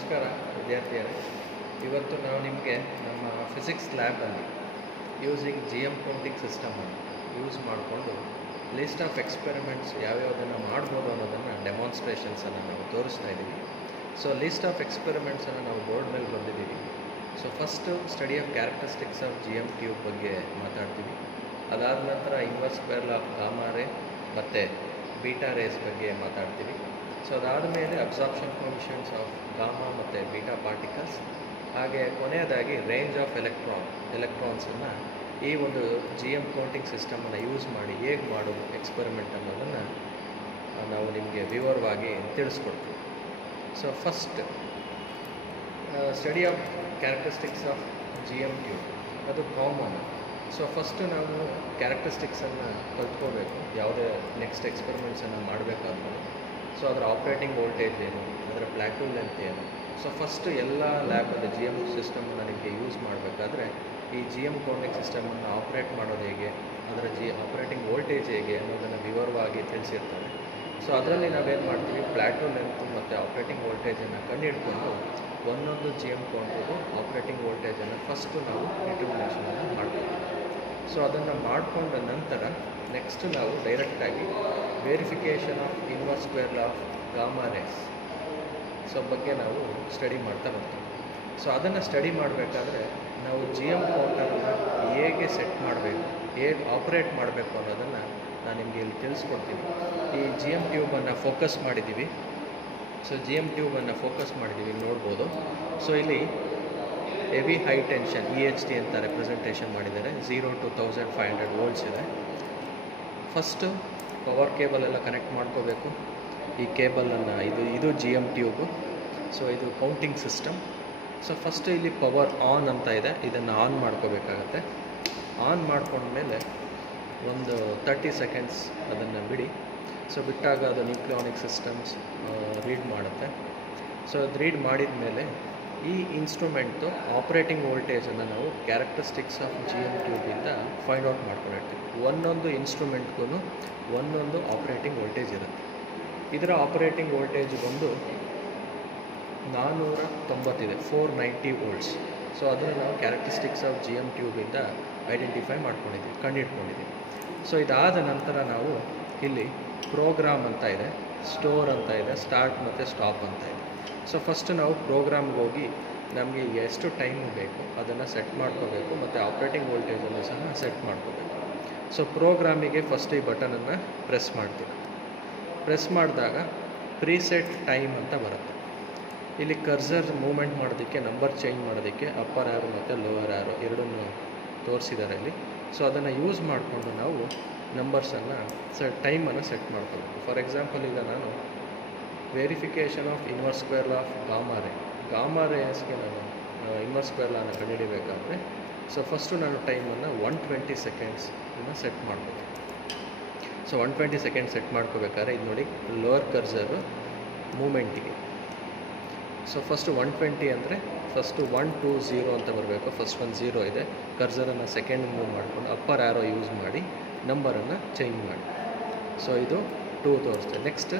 ನಮಸ್ಕಾರ ವಿದ್ಯಾರ್ಥಿಯರೇ. ಇವತ್ತು ನಾವು ನಿಮಗೆ ನಮ್ಮ ಫಿಸಿಕ್ಸ್ ಲ್ಯಾಬಲ್ಲಿ ಯೂಸಿಂಗ್ GM ಕೌಂಟಿಂಗ್ ಸಿಸ್ಟಮನ್ನು ಯೂಸ್ ಮಾಡಿಕೊಂಡು ಲಿಸ್ಟ್ ಆಫ್ ಎಕ್ಸ್ಪೆರಿಮೆಂಟ್ಸ್ ಯಾವ್ಯಾವುದನ್ನು ಮಾಡ್ಬೋದು ಅನ್ನೋದನ್ನು ಡೆಮಾನ್ಸ್ಟ್ರೇಷನ್ಸನ್ನು ನಾವು ತೋರಿಸ್ತಾ ಇದ್ದೀವಿ. ಸೊ ಲಿಸ್ಟ್ ಆಫ್ ಎಕ್ಸ್ಪೆರಿಮೆಂಟ್ಸನ್ನು ನಾವು ಬೋರ್ಡ್ ಮೇಲೆ ಬಂದಿದ್ದೀವಿ. So first study of characteristics of GM tube ಬಗ್ಗೆ ಮಾತಾಡ್ತೀವಿ. ಅದಾದ ನಂತರ inverse square law of gamma ರೇ ಮತ್ತು ಬೀಟಾ ರೇಸ್ ಬಗ್ಗೆ ಮಾತಾಡ್ತೀವಿ. ಸೊ ಅದಾದ ಮೇಲೆ ಅಬ್ಸಾರ್ಪ್ಷನ್ ಕೋಎಫಿಷಿಯೆಂಟ್ಸ್ ಆಫ್ ಗಾಮಾ ಮತ್ತು ಬೀಟಾ ಪಾರ್ಟಿಕಲ್ಸ್, ಹಾಗೆ ಕೊನೆಯದಾಗಿ ರೇಂಜ್ ಆಫ್ ಎಲೆಕ್ಟ್ರಾನ್ಸನ್ನು ಈ ಒಂದು GM ಕೌಂಟಿಂಗ್ ಸಿಸ್ಟಮನ್ನು ಯೂಸ್ ಮಾಡಿ ಹೇಗೆ ಮಾಡೋದು ಎಕ್ಸ್ಪೆರಿಮೆಂಟ್ ಅನ್ನೋದನ್ನು ನಾವು ನಿಮಗೆ ವಿವರವಾಗಿ ತಿಳಿಸ್ಕೊಡ್ತೀವಿ. So first study of characteristics of GM tube, ಅದು ಕಾಮನ್. ಸೊ ಫಸ್ಟು ನಾವು ಕ್ಯಾರೆಕ್ಟರಿಸ್ಟಿಕ್ಸನ್ನು ಕಲ್ತ್ಕೋಬೇಕು ಯಾವುದೇ ನೆಕ್ಸ್ಟ್ ಎಕ್ಸ್ಪೆರಿಮೆಂಟ್ಸನ್ನು ಮಾಡಬೇಕಾದ್ರೂ. ಸೊ ಅದರ ಆಪ್ರೇಟಿಂಗ್ ವೋಲ್ಟೇಜ್ ಏನು, ಅದರ ಪ್ಲಾಟೂ ಲೆಂತ್ ಏನು. ಸೊ ಫಸ್ಟು ಎಲ್ಲ ಲ್ಯಾಬಲ್ಲಿ GM ಸಿಸ್ಟಮನ್ನು ನಿಮಗೆ ಯೂಸ್ ಮಾಡಬೇಕಾದ್ರೆ ಈ GM ಕೌಂಟಿಂಗ್ ಸಿಸ್ಟಮನ್ನು ಆಪ್ರೇಟ್ ಮಾಡೋದು ಹೇಗೆ, ಅದರ ಆಪ್ರೇಟಿಂಗ್ ವೋಲ್ಟೇಜ್ ಹೇಗೆ ಅನ್ನೋದನ್ನು ವಿವರವಾಗಿ ತಿಳಿಸಿರ್ತಾರೆ. ಸೊ ಅದರಲ್ಲಿ ನಾವೇನು ಮಾಡ್ತೀವಿ, ಪ್ಲಾಟೂ ಲೆಂತ್ ಮತ್ತು ಆಪ್ರೇಟಿಂಗ್ ವೋಲ್ಟೇಜನ್ನು ಕಂಡುಹಿಡ್ಕೊಂಡು ಒಂದೊಂದು GM ಕೌಂಟಿಗೂ ಆಪ್ರೇಟಿಂಗ್ ವೋಲ್ಟೇಜನ್ನು ಫಸ್ಟು ನಾವು ಡಿಟರ್ಮಿನೇಷನನ್ನು ಮಾಡ್ತೀವಿ. ಸೊ ಅದನ್ನು ಮಾಡಿಕೊಂಡ ನಂತರ ನೆಕ್ಸ್ಟ್ ನಾವು ಡೈರೆಕ್ಟಾಗಿ verification of inverse square law of gamma rays so ಬಗ್ಗೆ ನಾವು ಸ್ಟಡಿ ಮಾಡ್ತಾ ಬರ್ತೀವಿ. ಸೊ ಅದನ್ನು ಸ್ಟಡಿ ಮಾಡಬೇಕಾದ್ರೆ ನಾವು GM ಕೌಂಟರನ್ನು ಹೇಗೆ ಸೆಟ್ ಮಾಡಬೇಕು, ಹೇಗೆ ಆಪ್ರೇಟ್ ಮಾಡಬೇಕು ಅನ್ನೋದನ್ನು ನಾನು ನಿಮಗೆ ಇಲ್ಲಿ ತಿಳಿಸ್ಕೊಡ್ತೀನಿ. ಈ GM ಟ್ಯೂಬನ್ನು ಫೋಕಸ್ ಮಾಡಿದ್ದೀವಿ. ಸೊ GM ಟ್ಯೂಬನ್ನು ಫೋಕಸ್ ಮಾಡಿದ್ದೀವಿ, ನೋಡ್ಬೋದು. ಸೊ ಇಲ್ಲಿ ಹೆವಿ ಹೈ ಟೆನ್ಷನ್ EHT ಅಂತ ರೆಪ್ರೆಸೆಂಟೇಷನ್ ಮಾಡಿದ್ದಾರೆ. 0 to 1500 ವೋಲ್ಟ್ಸ್ ಇದೆ. ಫಸ್ಟು ಪವರ್ ಕೇಬಲ್ ಎಲ್ಲ ಕನೆಕ್ಟ್ ಮಾಡ್ಕೋಬೇಕು. ಈ ಕೇಬಲನ್ನು ಇದು GM ಟ್ಯೂಬು. ಸೊ ಇದು ಕೌಂಟಿಂಗ್ ಸಿಸ್ಟಮ್. ಸೊ ಫಸ್ಟು ಇಲ್ಲಿ ಪವರ್ ಆನ್ ಅಂತ ಇದೆ, ಇದನ್ನು ಆನ್ ಮಾಡ್ಕೋಬೇಕಾಗತ್ತೆ. ಆನ್ ಮಾಡ್ಕೊಂಡ್ಮೇಲೆ ಒಂದು 30 ಸೆಕೆಂಡ್ಸ್ ಅದನ್ನು ಬಿಡಿ. ಸೊ ಬಿಟ್ಟಾಗ ಅದು ನ್ಯೂಕ್ಲಿಯಾನಿಕ್ ಸಿಸ್ಟಮ್ಸ್ ರೀಡ್ ಮಾಡುತ್ತೆ. ಸೊ ಅದು ರೀಡ್ ಮಾಡಿದ ಮೇಲೆ ಈ ಇನ್ಸ್ಟ್ರೂಮೆಂಟು ಆಪ್ರೇಟಿಂಗ್ ವೋಲ್ಟೇಜನ್ನು ನಾವು ಕ್ಯಾರೆಕ್ಟರಿಸ್ಟಿಕ್ಸ್ ಆಫ್ GM ಟ್ಯೂಬಿಂದ ಫೈಂಡ್ ಔಟ್ ಮಾಡ್ಕೊಂಡಿರ್ತೀವಿ. ಒಂದೊಂದು ಇನ್ಸ್ಟ್ರೂಮೆಂಟ್ಗೂ ಒಂದೊಂದು ಆಪ್ರೇಟಿಂಗ್ ವೋಲ್ಟೇಜ್ ಇರುತ್ತೆ. ಇದರ ಆಪ್ರೇಟಿಂಗ್ ವೋಲ್ಟೇಜ್ ಬಂದು 490 ಇದೆ, 490 ವೋಲ್ಟ್ಸ್. ಸೊ ಅದನ್ನು ನಾವು ಕ್ಯಾರೆಕ್ಟರಿಸ್ಟಿಕ್ಸ್ ಆಫ್ GM ಟ್ಯೂಬಿಂದ ಐಡೆಂಟಿಫೈ ಕಂಡುಹಿಡ್ಕೊಂಡಿದ್ದೀವಿ. ಸೊ ಇದಾದ ನಂತರ ನಾವು ಇಲ್ಲಿ ಪ್ರೋಗ್ರಾಮ್ ಅಂತ ಇದೆ, ಸ್ಟೋರ್ ಅಂತ ಇದೆ, ಸ್ಟಾರ್ಟ್ ಮತ್ತು ಸ್ಟಾಪ್ ಅಂತ ಇದೆ. ಸೊ ಫಸ್ಟ್ ನಾವು ಪ್ರೋಗ್ರಾಮ್ಗೆ ಹೋಗಿ ನಮಗೆ ಎಷ್ಟು ಟೈಮ್ ಬೇಕು ಅದನ್ನು ಸೆಟ್ ಮಾಡ್ಕೋಬೇಕು ಮತ್ತು ಆಪ್ರೇಟಿಂಗ್ ವೋಲ್ಟೇಜನ್ನು ಸಹ ಸೆಟ್ ಮಾಡ್ಕೋಬೇಕು. ಸೊ ಪ್ರೋಗ್ರಾಮಿಗೆ ಫಸ್ಟ್ ಈ ಬಟನನ್ನು ಪ್ರೆಸ್ ಮಾಡ್ತೀವಿ. ಪ್ರೆಸ್ ಮಾಡಿದಾಗ ಪ್ರೀಸೆಟ್ ಟೈಮ್ ಅಂತ ಬರುತ್ತೆ. ಇಲ್ಲಿ ಕರ್ಸರ್ ಮೂವ್ಮೆಂಟ್ ಮಾಡೋದಕ್ಕೆ, ನಂಬರ್ ಚೇಂಜ್ ಮಾಡೋದಕ್ಕೆ ಅಪ್ಪರ್ ಆ್ಯರೋ ಮತ್ತು ಲೋವರ್ ಆ್ಯರೋ ಎರಡನ್ನೂ ತೋರಿಸಿದ್ದಾರೆ ಇಲ್ಲಿ. ಸೊ ಅದನ್ನು ಯೂಸ್ ಮಾಡಿಕೊಂಡು ನಾವು ನಂಬರ್ಸನ್ನು ಟೈಮನ್ನು ಸೆಟ್ ಮಾಡ್ಕೋಬೇಕು. ಫಾರ್ ಎಕ್ಸಾಂಪಲ್ ಈಗ ನಾನು verification of inverse square law of gamma ರೇಸ್ಗೆ ನಾನು ಇನ್ವರ್ಸ್ ಸ್ಕ್ವೇರ್ ಲಾನ ಕಂಡುಹಿಡಿಬೇಕಾದ್ರೆ ಸೊ ಫಸ್ಟು ನಾನು ಟೈಮನ್ನು 120 ಸೆಕೆಂಡ್ಸನ್ನು ಸೆಟ್ ಮಾಡ್ಬೋದು. ಸೊ 120 ಸೆಕೆಂಡ್ಸ್ ಸೆಟ್ ಮಾಡ್ಕೋಬೇಕಾದ್ರೆ ಇದು ನೋಡಿ ಲೋವರ್ ಕರ್ಸರು ಮೂಮೆಂಟಿಗೆ. ಸೊ ಫಸ್ಟು 120 ಅಂದರೆ ಫಸ್ಟು 120 ಅಂತ ಬರಬೇಕು. ಫಸ್ಟ್ ಒಂದು 0 ಇದೆ, ಕರ್ಸರನ್ನು ಸೆಕೆಂಡ್ ಮೂವ್ ಮಾಡಿಕೊಂಡು ಅಪ್ಪರ್ ಆ್ಯರೋ ಯೂಸ್ ಮಾಡಿ ನಂಬರನ್ನು ಚೇಂಜ್ ಮಾಡಿ. ಸೊ ಇದು 2 ತೋರಿಸ್ತೇವೆ. ನೆಕ್ಸ್ಟ್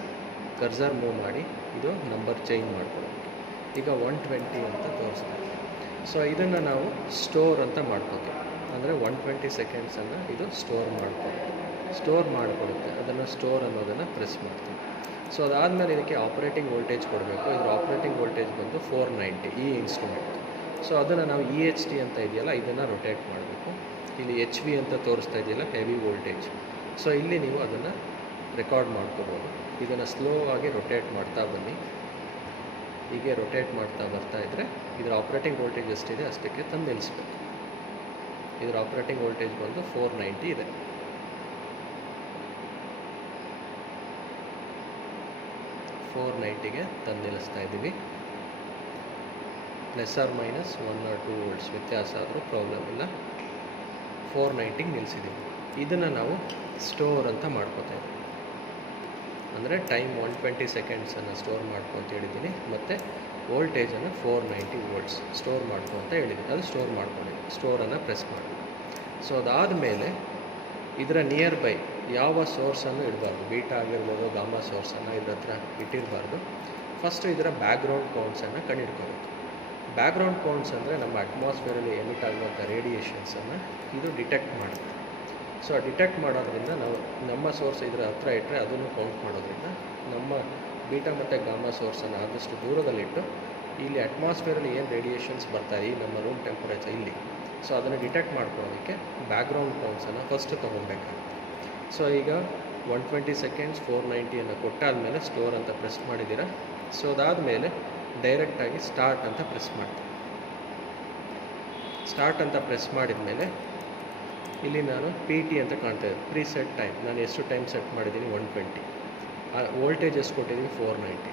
ಕರ್ಸರ್ ಮೂವ್ ಮಾಡಿ ಇದು ನಂಬರ್ ಚೇಂಜ್ ಮಾಡ್ಕೊಳ್ಳೋದು. ಈಗ 120 ಅಂತ ತೋರಿಸ್ತೇವೆ. ಸೊ ಇದನ್ನು ನಾವು ಸ್ಟೋರ್ ಅಂತ ಮಾಡ್ಕೋತೀವಿ. ಅಂದರೆ 120 ಸೆಕೆಂಡ್ಸನ್ನು ಇದು ಸ್ಟೋರ್ ಮಾಡಿಕೊಡುತ್ತೆ. ಅದನ್ನು ಸ್ಟೋರ್ ಅನ್ನೋದನ್ನು ಪ್ರೆಸ್ ಮಾಡ್ತೀವಿ. ಸೊ ಅದಾದಮೇಲೆ ಇದಕ್ಕೆ ಆಪ್ರೇಟಿಂಗ್ ವೋಲ್ಟೇಜ್ ಕೊಡಬೇಕು. ಇದರ ಆಪ್ರೇಟಿಂಗ್ ವೋಲ್ಟೇಜ್ ಬಂದು 490 ಈ ಇನ್ಸ್ಟ್ರೂಮೆಂಟ್. ಸೊ ಅದನ್ನು ನಾವು EHT ಅಂತ ಇದೆಯಲ್ಲ ಇದನ್ನು ರೊಟೇಟ್ ಮಾಡಬೇಕು. ಇಲ್ಲಿ HV ಅಂತ ತೋರಿಸ್ತಾ ಇದೆಯಲ್ಲ ಹೆವಿ ವೋಲ್ಟೇಜ್. ಸೊ ಇಲ್ಲಿ ನೀವು ಅದನ್ನು ರೆಕಾರ್ಡ್ ಮಾಡ್ಕೋಬೋದು. ಇದನ್ನು ಸ್ಲೋ ಆಗಿ ರೊಟೇಟ್ ಮಾಡ್ತಾ ಬನ್ನಿ. ಹೀಗೆ ರೊಟೇಟ್ ಮಾಡ್ತಾ ಬರ್ತಾ ಇದ್ದರೆ ಇದರ ಆಪ್ರೇಟಿಂಗ್ ವೋಲ್ಟೇಜ್ ಎಷ್ಟಿದೆ ಅಷ್ಟಕ್ಕೆ ತಂದು ನಿಲ್ಲಿಸ್ಬೇಕು. ಇದರ ಆಪ್ರೇಟಿಂಗ್ ವೋಲ್ಟೇಜ್ ಬಂದು 490 ಇದೆ. ಗೆ ತಂದು ನಿಲ್ಲಿಸ್ತಾ ಇದ್ದೀವಿ. +or - 1 or 2 ವೋಲ್ಟ್ಸ್ ವ್ಯತ್ಯಾಸ ಆದರೂ ಪ್ರಾಬ್ಲಮ್ ಇಲ್ಲ. 490ಗೆ ನಿಲ್ಲಿಸಿದ್ದೀವಿ. ಇದನ್ನು ನಾವು ಸ್ಟೋರ್ ಅಂತ ಮಾಡ್ಕೋತಾ ಇದ್ದೀವಿ. ಅಂದರೆ ಟೈಮ್ 120 ಸೆಕೆಂಡ್ಸನ್ನು ಸ್ಟೋರ್ ಮಾಡ್ಕೊ ಅಂತ ಹೇಳಿದ್ದೀನಿ, ಮತ್ತು ವೋಲ್ಟೇಜನ್ನು 490 ವೋಲ್ಟ್ಸ್ ಸ್ಟೋರ್ ಮಾಡ್ಕೊ ಅಂತ ಹೇಳಿದ್ದೀನಿ. ಅದು ಸ್ಟೋರ್ ಮಾಡ್ಕೊಂಡಿದ್ದೀನಿ. ಸ್ಟೋರನ್ನು ಪ್ರೆಸ್ ಮಾಡಿ. ಸೊ ಅದಾದಮೇಲೆ ಇದರ ನಿಯರ್ ಬೈ ಯಾವ ಸೋರ್ಸನ್ನು ಇಡಬಾರ್ದು, ಬೀಟಾ ಆಗಿರ್ಬೋದು ಗಾಮಾ ಸೋರ್ಸನ್ನು ಇದ್ರ ಹತ್ರ ಇಟ್ಟಿರಬಾರ್ದು. ಫಸ್ಟು ಇದರ ಬ್ಯಾಕ್ಗ್ರೌಂಡ್ ಕೌಂಟ್ಸನ್ನು ಕಂಡುಹಿಡ್ಕೋಬೇಕು. ಬ್ಯಾಕ್ಗ್ರೌಂಡ್ ಕೌಂಟ್ಸ್ ಅಂದರೆ ನಮ್ಮ ಅಟ್ಮಾಸ್ಫಿಯರಲ್ಲಿ ಎಮಿಟ್ ಆಗುವಂಥ ರೇಡಿಯೇಷನ್ಸನ್ನು ಇದು ಡಿಟೆಕ್ಟ್ ಮಾಡುತ್ತೆ. ಸೊ ಡಿಟೆಕ್ಟ್ ಮಾಡೋದ್ರಿಂದ ನಾವು ನಮ್ಮ ಸೋರ್ಸ್ ಇದರ ಹತ್ರ ಇಟ್ಟರೆ ಅದನ್ನು ಕೌಂಟ್ ಮಾಡೋದ್ರಿಂದ ನಮ್ಮ ಬೀಟಾ ಮತ್ತು ಗಾಮಾ ಸೋರ್ಸನ್ನು ಆದಷ್ಟು ದೂರದಲ್ಲಿಟ್ಟು ಇಲ್ಲಿ ಅಟ್ಮಾಸ್ಫಿಯರಲ್ಲಿ ಏನು ರೇಡಿಯೇಷನ್ಸ್ ಬರ್ತಾಯಿ ನಮ್ಮ ರೂಮ್ ಟೆಂಪರೇಚರ್ ಇಲ್ಲಿ, ಸೊ ಅದನ್ನು ಡಿಟೆಕ್ಟ್ ಮಾಡ್ಕೊಳ್ಳೋದಕ್ಕೆ ಬ್ಯಾಕ್ಗ್ರೌಂಡ್ ಕೌಂಟ್ಸನ್ನು ಫಸ್ಟ್ ತೊಗೊಬೇಕಾಗುತ್ತೆ. ಸೊ ಈಗ 120 ಸೆಕೆಂಡ್ಸ್ 490 ಕೊಟ್ಟಾದಮೇಲೆ ಸ್ಟೋರ್ ಅಂತ ಪ್ರೆಸ್ ಮಾಡಿದ್ದೀರಾ. ಸೊ ಅದಾದಮೇಲೆ ಡೈರೆಕ್ಟಾಗಿ ಸ್ಟಾರ್ಟ್ ಅಂತ ಪ್ರೆಸ್ ಮಾಡ್ತೀನಿ. ಸ್ಟಾರ್ಟ್ ಅಂತ ಪ್ರೆಸ್ ಮಾಡಿದ ಮೇಲೆ ಇಲ್ಲಿ ನಾನು PT ಅಂತ ಕಾಣ್ತಾ ಇದೆ, ಪ್ರೀಸೆಟ್ ಟೈಮ್. ನಾನು ಎಷ್ಟು ಟೈಮ್ ಸೆಟ್ ಮಾಡಿದ್ದೀನಿ 120, ವೋಲ್ಟೇಜ್ ಎಷ್ಟು ಕೊಟ್ಟಿದ್ದೀನಿ 490.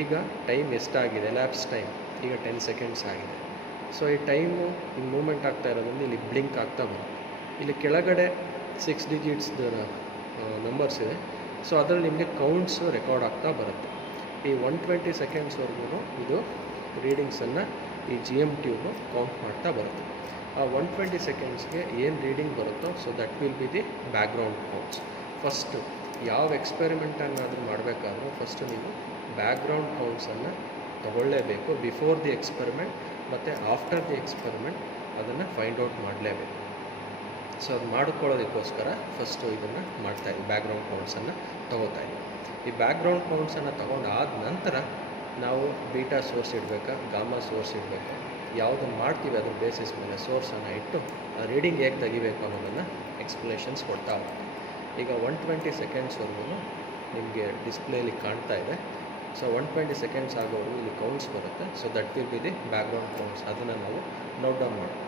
ಈಗ ಟೈಮ್ ಎಷ್ಟಾಗಿದೆ, ಲ್ಯಾಪ್ಸ್ ಟೈಮ್ ಈಗ 10 ಸೆಕೆಂಡ್ಸ್ ಆಗಿದೆ. ಸೊ ಈ ಟೈಮು ಇಲ್ಲಿ ಮೂಮೆಂಟ್ ಆಗ್ತಾ ಇರೋದ್ರಿಂದ ಇಲ್ಲಿ ಬ್ಲಿಂಕ್ ಆಗ್ತಾ ಬರುತ್ತೆ. ಇಲ್ಲಿ ಕೆಳಗಡೆ 6 ಡಿಜಿಟ್ಸ್ದು ನಂಬರ್ಸ್ ಇದೆ. ಸೊ ಅದರಲ್ಲಿ ನಿಮಗೆ ಕೌಂಟ್ಸು ರೆಕಾರ್ಡ್ ಆಗ್ತಾ ಬರುತ್ತೆ. ಈ 120 ಸೆಕೆಂಡ್ಸ್ವರೆಗೂ ಇದು ರೀಡಿಂಗ್ಸನ್ನು ಈ GM ಟ್ಯೂಬು ಕೌಂಟ್ ಮಾಡ್ತಾ ಬರುತ್ತೆ. ಆ 120 ಸೆಕೆಂಡ್ಸ್ಗೆ ಏನು ರೀಡಿಂಗ್ ಬರುತ್ತೋ so that will be the background counts. First ಯಾವ ಎಕ್ಸ್ಪೆರಿಮೆಂಟನ್ನಾದರೂ ಮಾಡಬೇಕಾದ್ರೂ ಫಸ್ಟು ನೀವು ಬ್ಯಾಕ್ಗ್ರೌಂಡ್ ಕೌಂಟ್ಸನ್ನು ತಗೊಳ್ಳೇಬೇಕು. ಬಿಫೋರ್ ದಿ ಎಕ್ಸ್ಪೆರಿಮೆಂಟ್ ಮತ್ತು ಆಫ್ಟರ್ ದಿ ಎಕ್ಸ್ಪೆರಿಮೆಂಟ್ ಅದನ್ನು ಫೈಂಡ್ ಔಟ್ ಮಾಡಲೇಬೇಕು. ಸೊ ಅದು ಮಾಡಿಕೊಳ್ಳೋದಕ್ಕೋಸ್ಕರ ಫಸ್ಟು ಇದನ್ನು ಮಾಡ್ತಾಯಿದ್ವಿ, ಬ್ಯಾಕ್ಗ್ರೌಂಡ್ ಕೌಂಟ್ಸನ್ನು ತೊಗೋತಾಯಿದ್ವಿ. ಈ ಬ್ಯಾಕ್ಗ್ರೌಂಡ್ ಕೌಂಟ್ಸನ್ನು ತೊಗೊಂಡಾದ ನಂತರ ನಾವು ಬೀಟಾ ಸೋರ್ಸ್ ಇಡಬೇಕಾ ಗಾಮಾ ಸೋರ್ಸ್ ಇಡಬೇಕಾ, ಯಾವುದನ್ನು ಮಾಡ್ತೀವಿ ಅದ್ರ ಬೇಸಿಸ್ ಮೇಲೆ ಸೋರ್ಸನ್ನು ಇಟ್ಟು ಆ ರೀಡಿಂಗ್ ಹೇಗೆ ತೆಗಿಬೇಕು ಅನ್ನೋದನ್ನು ಎಕ್ಸ್ಪ್ಲನೇಷನ್ಸ್ ಕೊಡ್ತಾ ಹೋಗ್ತೀವಿ. ಈಗ 120 ಸೆಕೆಂಡ್ಸ್ವರೆಗೂ ನಿಮಗೆ ಡಿಸ್ಪ್ಲೇಲಿ ಕಾಣ್ತಾ ಇದೆ. ಸೊ 120 ಸೆಕೆಂಡ್ಸ್ ಆಗೋವರೆಗೂ ಇಲ್ಲಿ ಕೌಂಟ್ಸ್ ಬರುತ್ತೆ. So that will be the background counts. ಅದನ್ನು ನಾವು ನೋಟ್ ಡೌನ್ ಮಾಡ್ತೀವಿ.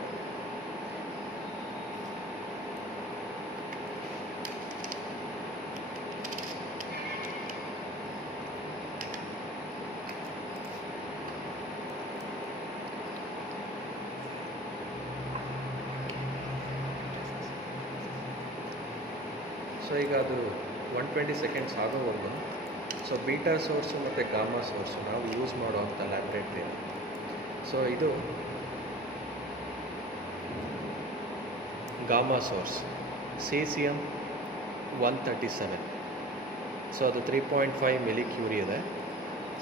ಸೊ ಈಗ ಅದು 120 ಸೆಕೆಂಡ್ಸ್ ಆಗೋವರೆಗೂ ಸೊ ಬೀಟಾ ಸೋರ್ಸು ಮತ್ತು ಗಾಮಾ ಸೋರ್ಸು ನಾವು ಯೂಸ್ ಮಾಡುವಂಥ ಲ್ಯಾಬ್ರೇಟ್ರಿ. ಸೊ ಇದು ಗಾಮಾ ಸೋರ್ಸ್ cesium 137. ಸೊ ಅದು 3.5 ಮಿಲಿಕ್ಯೂರಿ ಇದೆ.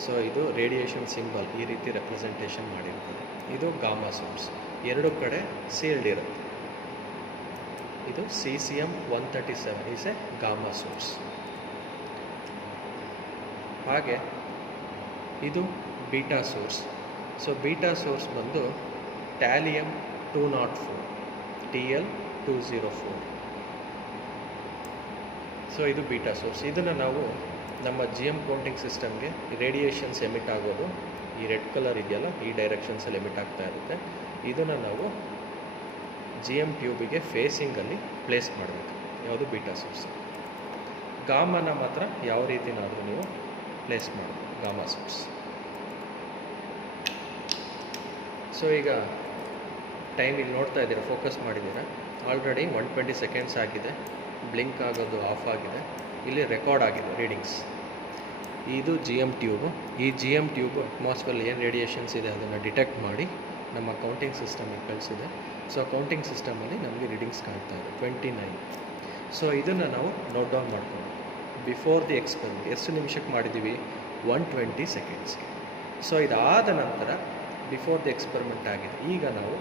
ಸೊ ಇದು ರೇಡಿಯೇಷನ್ ಸಿಂಬಲ್ ಈ ರೀತಿ ರೆಪ್ರೆಸೆಂಟೇಷನ್ ಮಾಡಿರ್ತದೆ. ಇದು ಗಾಮಾ ಸೋರ್ಸ್, ಎರಡು ಕಡೆ ಸೀಲ್ಡ್ ಇರುತ್ತೆ. ಇದು cesium 137 is A gamma source. ಹಾಗೆ ಇದು beta source. So beta source ಬಂದು ಟ್ಯಾಲಿಯಮ್ 204 TL204. ಸೊ ಇದು ಬೀಟಾ ಸೋರ್ಸ್. ಇದನ್ನು ನಾವು ನಮ್ಮ GM ಕೌಂಟಿಂಗ್ ಸಿಸ್ಟಮ್ಗೆ ರೇಡಿಯೇಷನ್ಸ್ ಎಮಿಟ್ ಆಗೋದು ಈ ರೆಡ್ ಕಲರ್ ಇದೆಯಲ್ಲ ಈ ಡೈರೆಕ್ಷನ್ಸಲ್ಲಿ ಎಮಿಟ್ ಆಗ್ತಾ ಇರುತ್ತೆ. ಇದನ್ನು ನಾವು GM ಟ್ಯೂಬಿಗೆ ಫೇಸಿಂಗಲ್ಲಿ ಪ್ಲೇಸ್ ಮಾಡಬೇಕು. ಯಾವುದು ಬೀಟಾ ಸೋರ್ಸ್. ಗಾಮನ ಮಾತ್ರ ಯಾವ ರೀತಿನಾದರೂ ನೀವು ಪ್ಲೇಸ್ ಮಾಡಬೇಕು, ಗಾಮಾ ಸೋರ್ಸ್. ಸೊ ಈಗ ಟೈಮ್ ಇಲ್ಲಿ ನೋಡ್ತಾ ಇದ್ದೀರಾ, ಫೋಕಸ್ ಮಾಡಿದ್ದೀರಾ. ಆಲ್ರೆಡಿ 120 ಸೆಕೆಂಡ್ಸ್ ಆಗಿದೆ, ಬ್ಲಿಂಕ್ ಆಗೋದು ಆಫ್ ಆಗಿದೆ, ಇಲ್ಲಿ ರೆಕಾರ್ಡ್ ಆಗಿದೆ ರೀಡಿಂಗ್ಸ್. ಇದು GM ಟ್ಯೂಬು. ಈ GM ಟ್ಯೂಬು ಅಟ್ಮಾಸ್ಫಿಯರಲ್ಲಿ ಏನು ರೇಡಿಯೇಷನ್ಸ್ ಇದೆ ಅದನ್ನು ಡಿಟೆಕ್ಟ್ ಮಾಡಿ ನಮ್ಮ ಕೌಂಟಿಂಗ್ ಸಿಸ್ಟಮಿಗೆ ಕಳಿಸಿದೆ. ಸೊ ಕೌಂಟಿಂಗ್ ಸಿಸ್ಟಮಲ್ಲಿ ನಮಗೆ ರೀಡಿಂಗ್ಸ್ ಕಾಣ್ತಾ ಇದೆ 29. ಸೊ ಇದನ್ನು ನಾವು ನೋಟ್ ಡೌನ್ ಮಾಡ್ಕೊಂಡು ಬಿಫೋರ್ ದಿ ಎಕ್ಸ್ಪೆರಿಮೆಂಟ್ ಎಷ್ಟು ನಿಮಿಷಕ್ಕೆ ಮಾಡಿದ್ದೀವಿ 120 ಸೆಕೆಂಡ್ಸ್ಗೆ. ಸೊ ಇದಾದ ನಂತರ ಬಿಫೋರ್ ದಿ ಎಕ್ಸ್ಪೆರಿಮೆಂಟ್ ಆಗಿದೆ. ಈಗ ನಾವು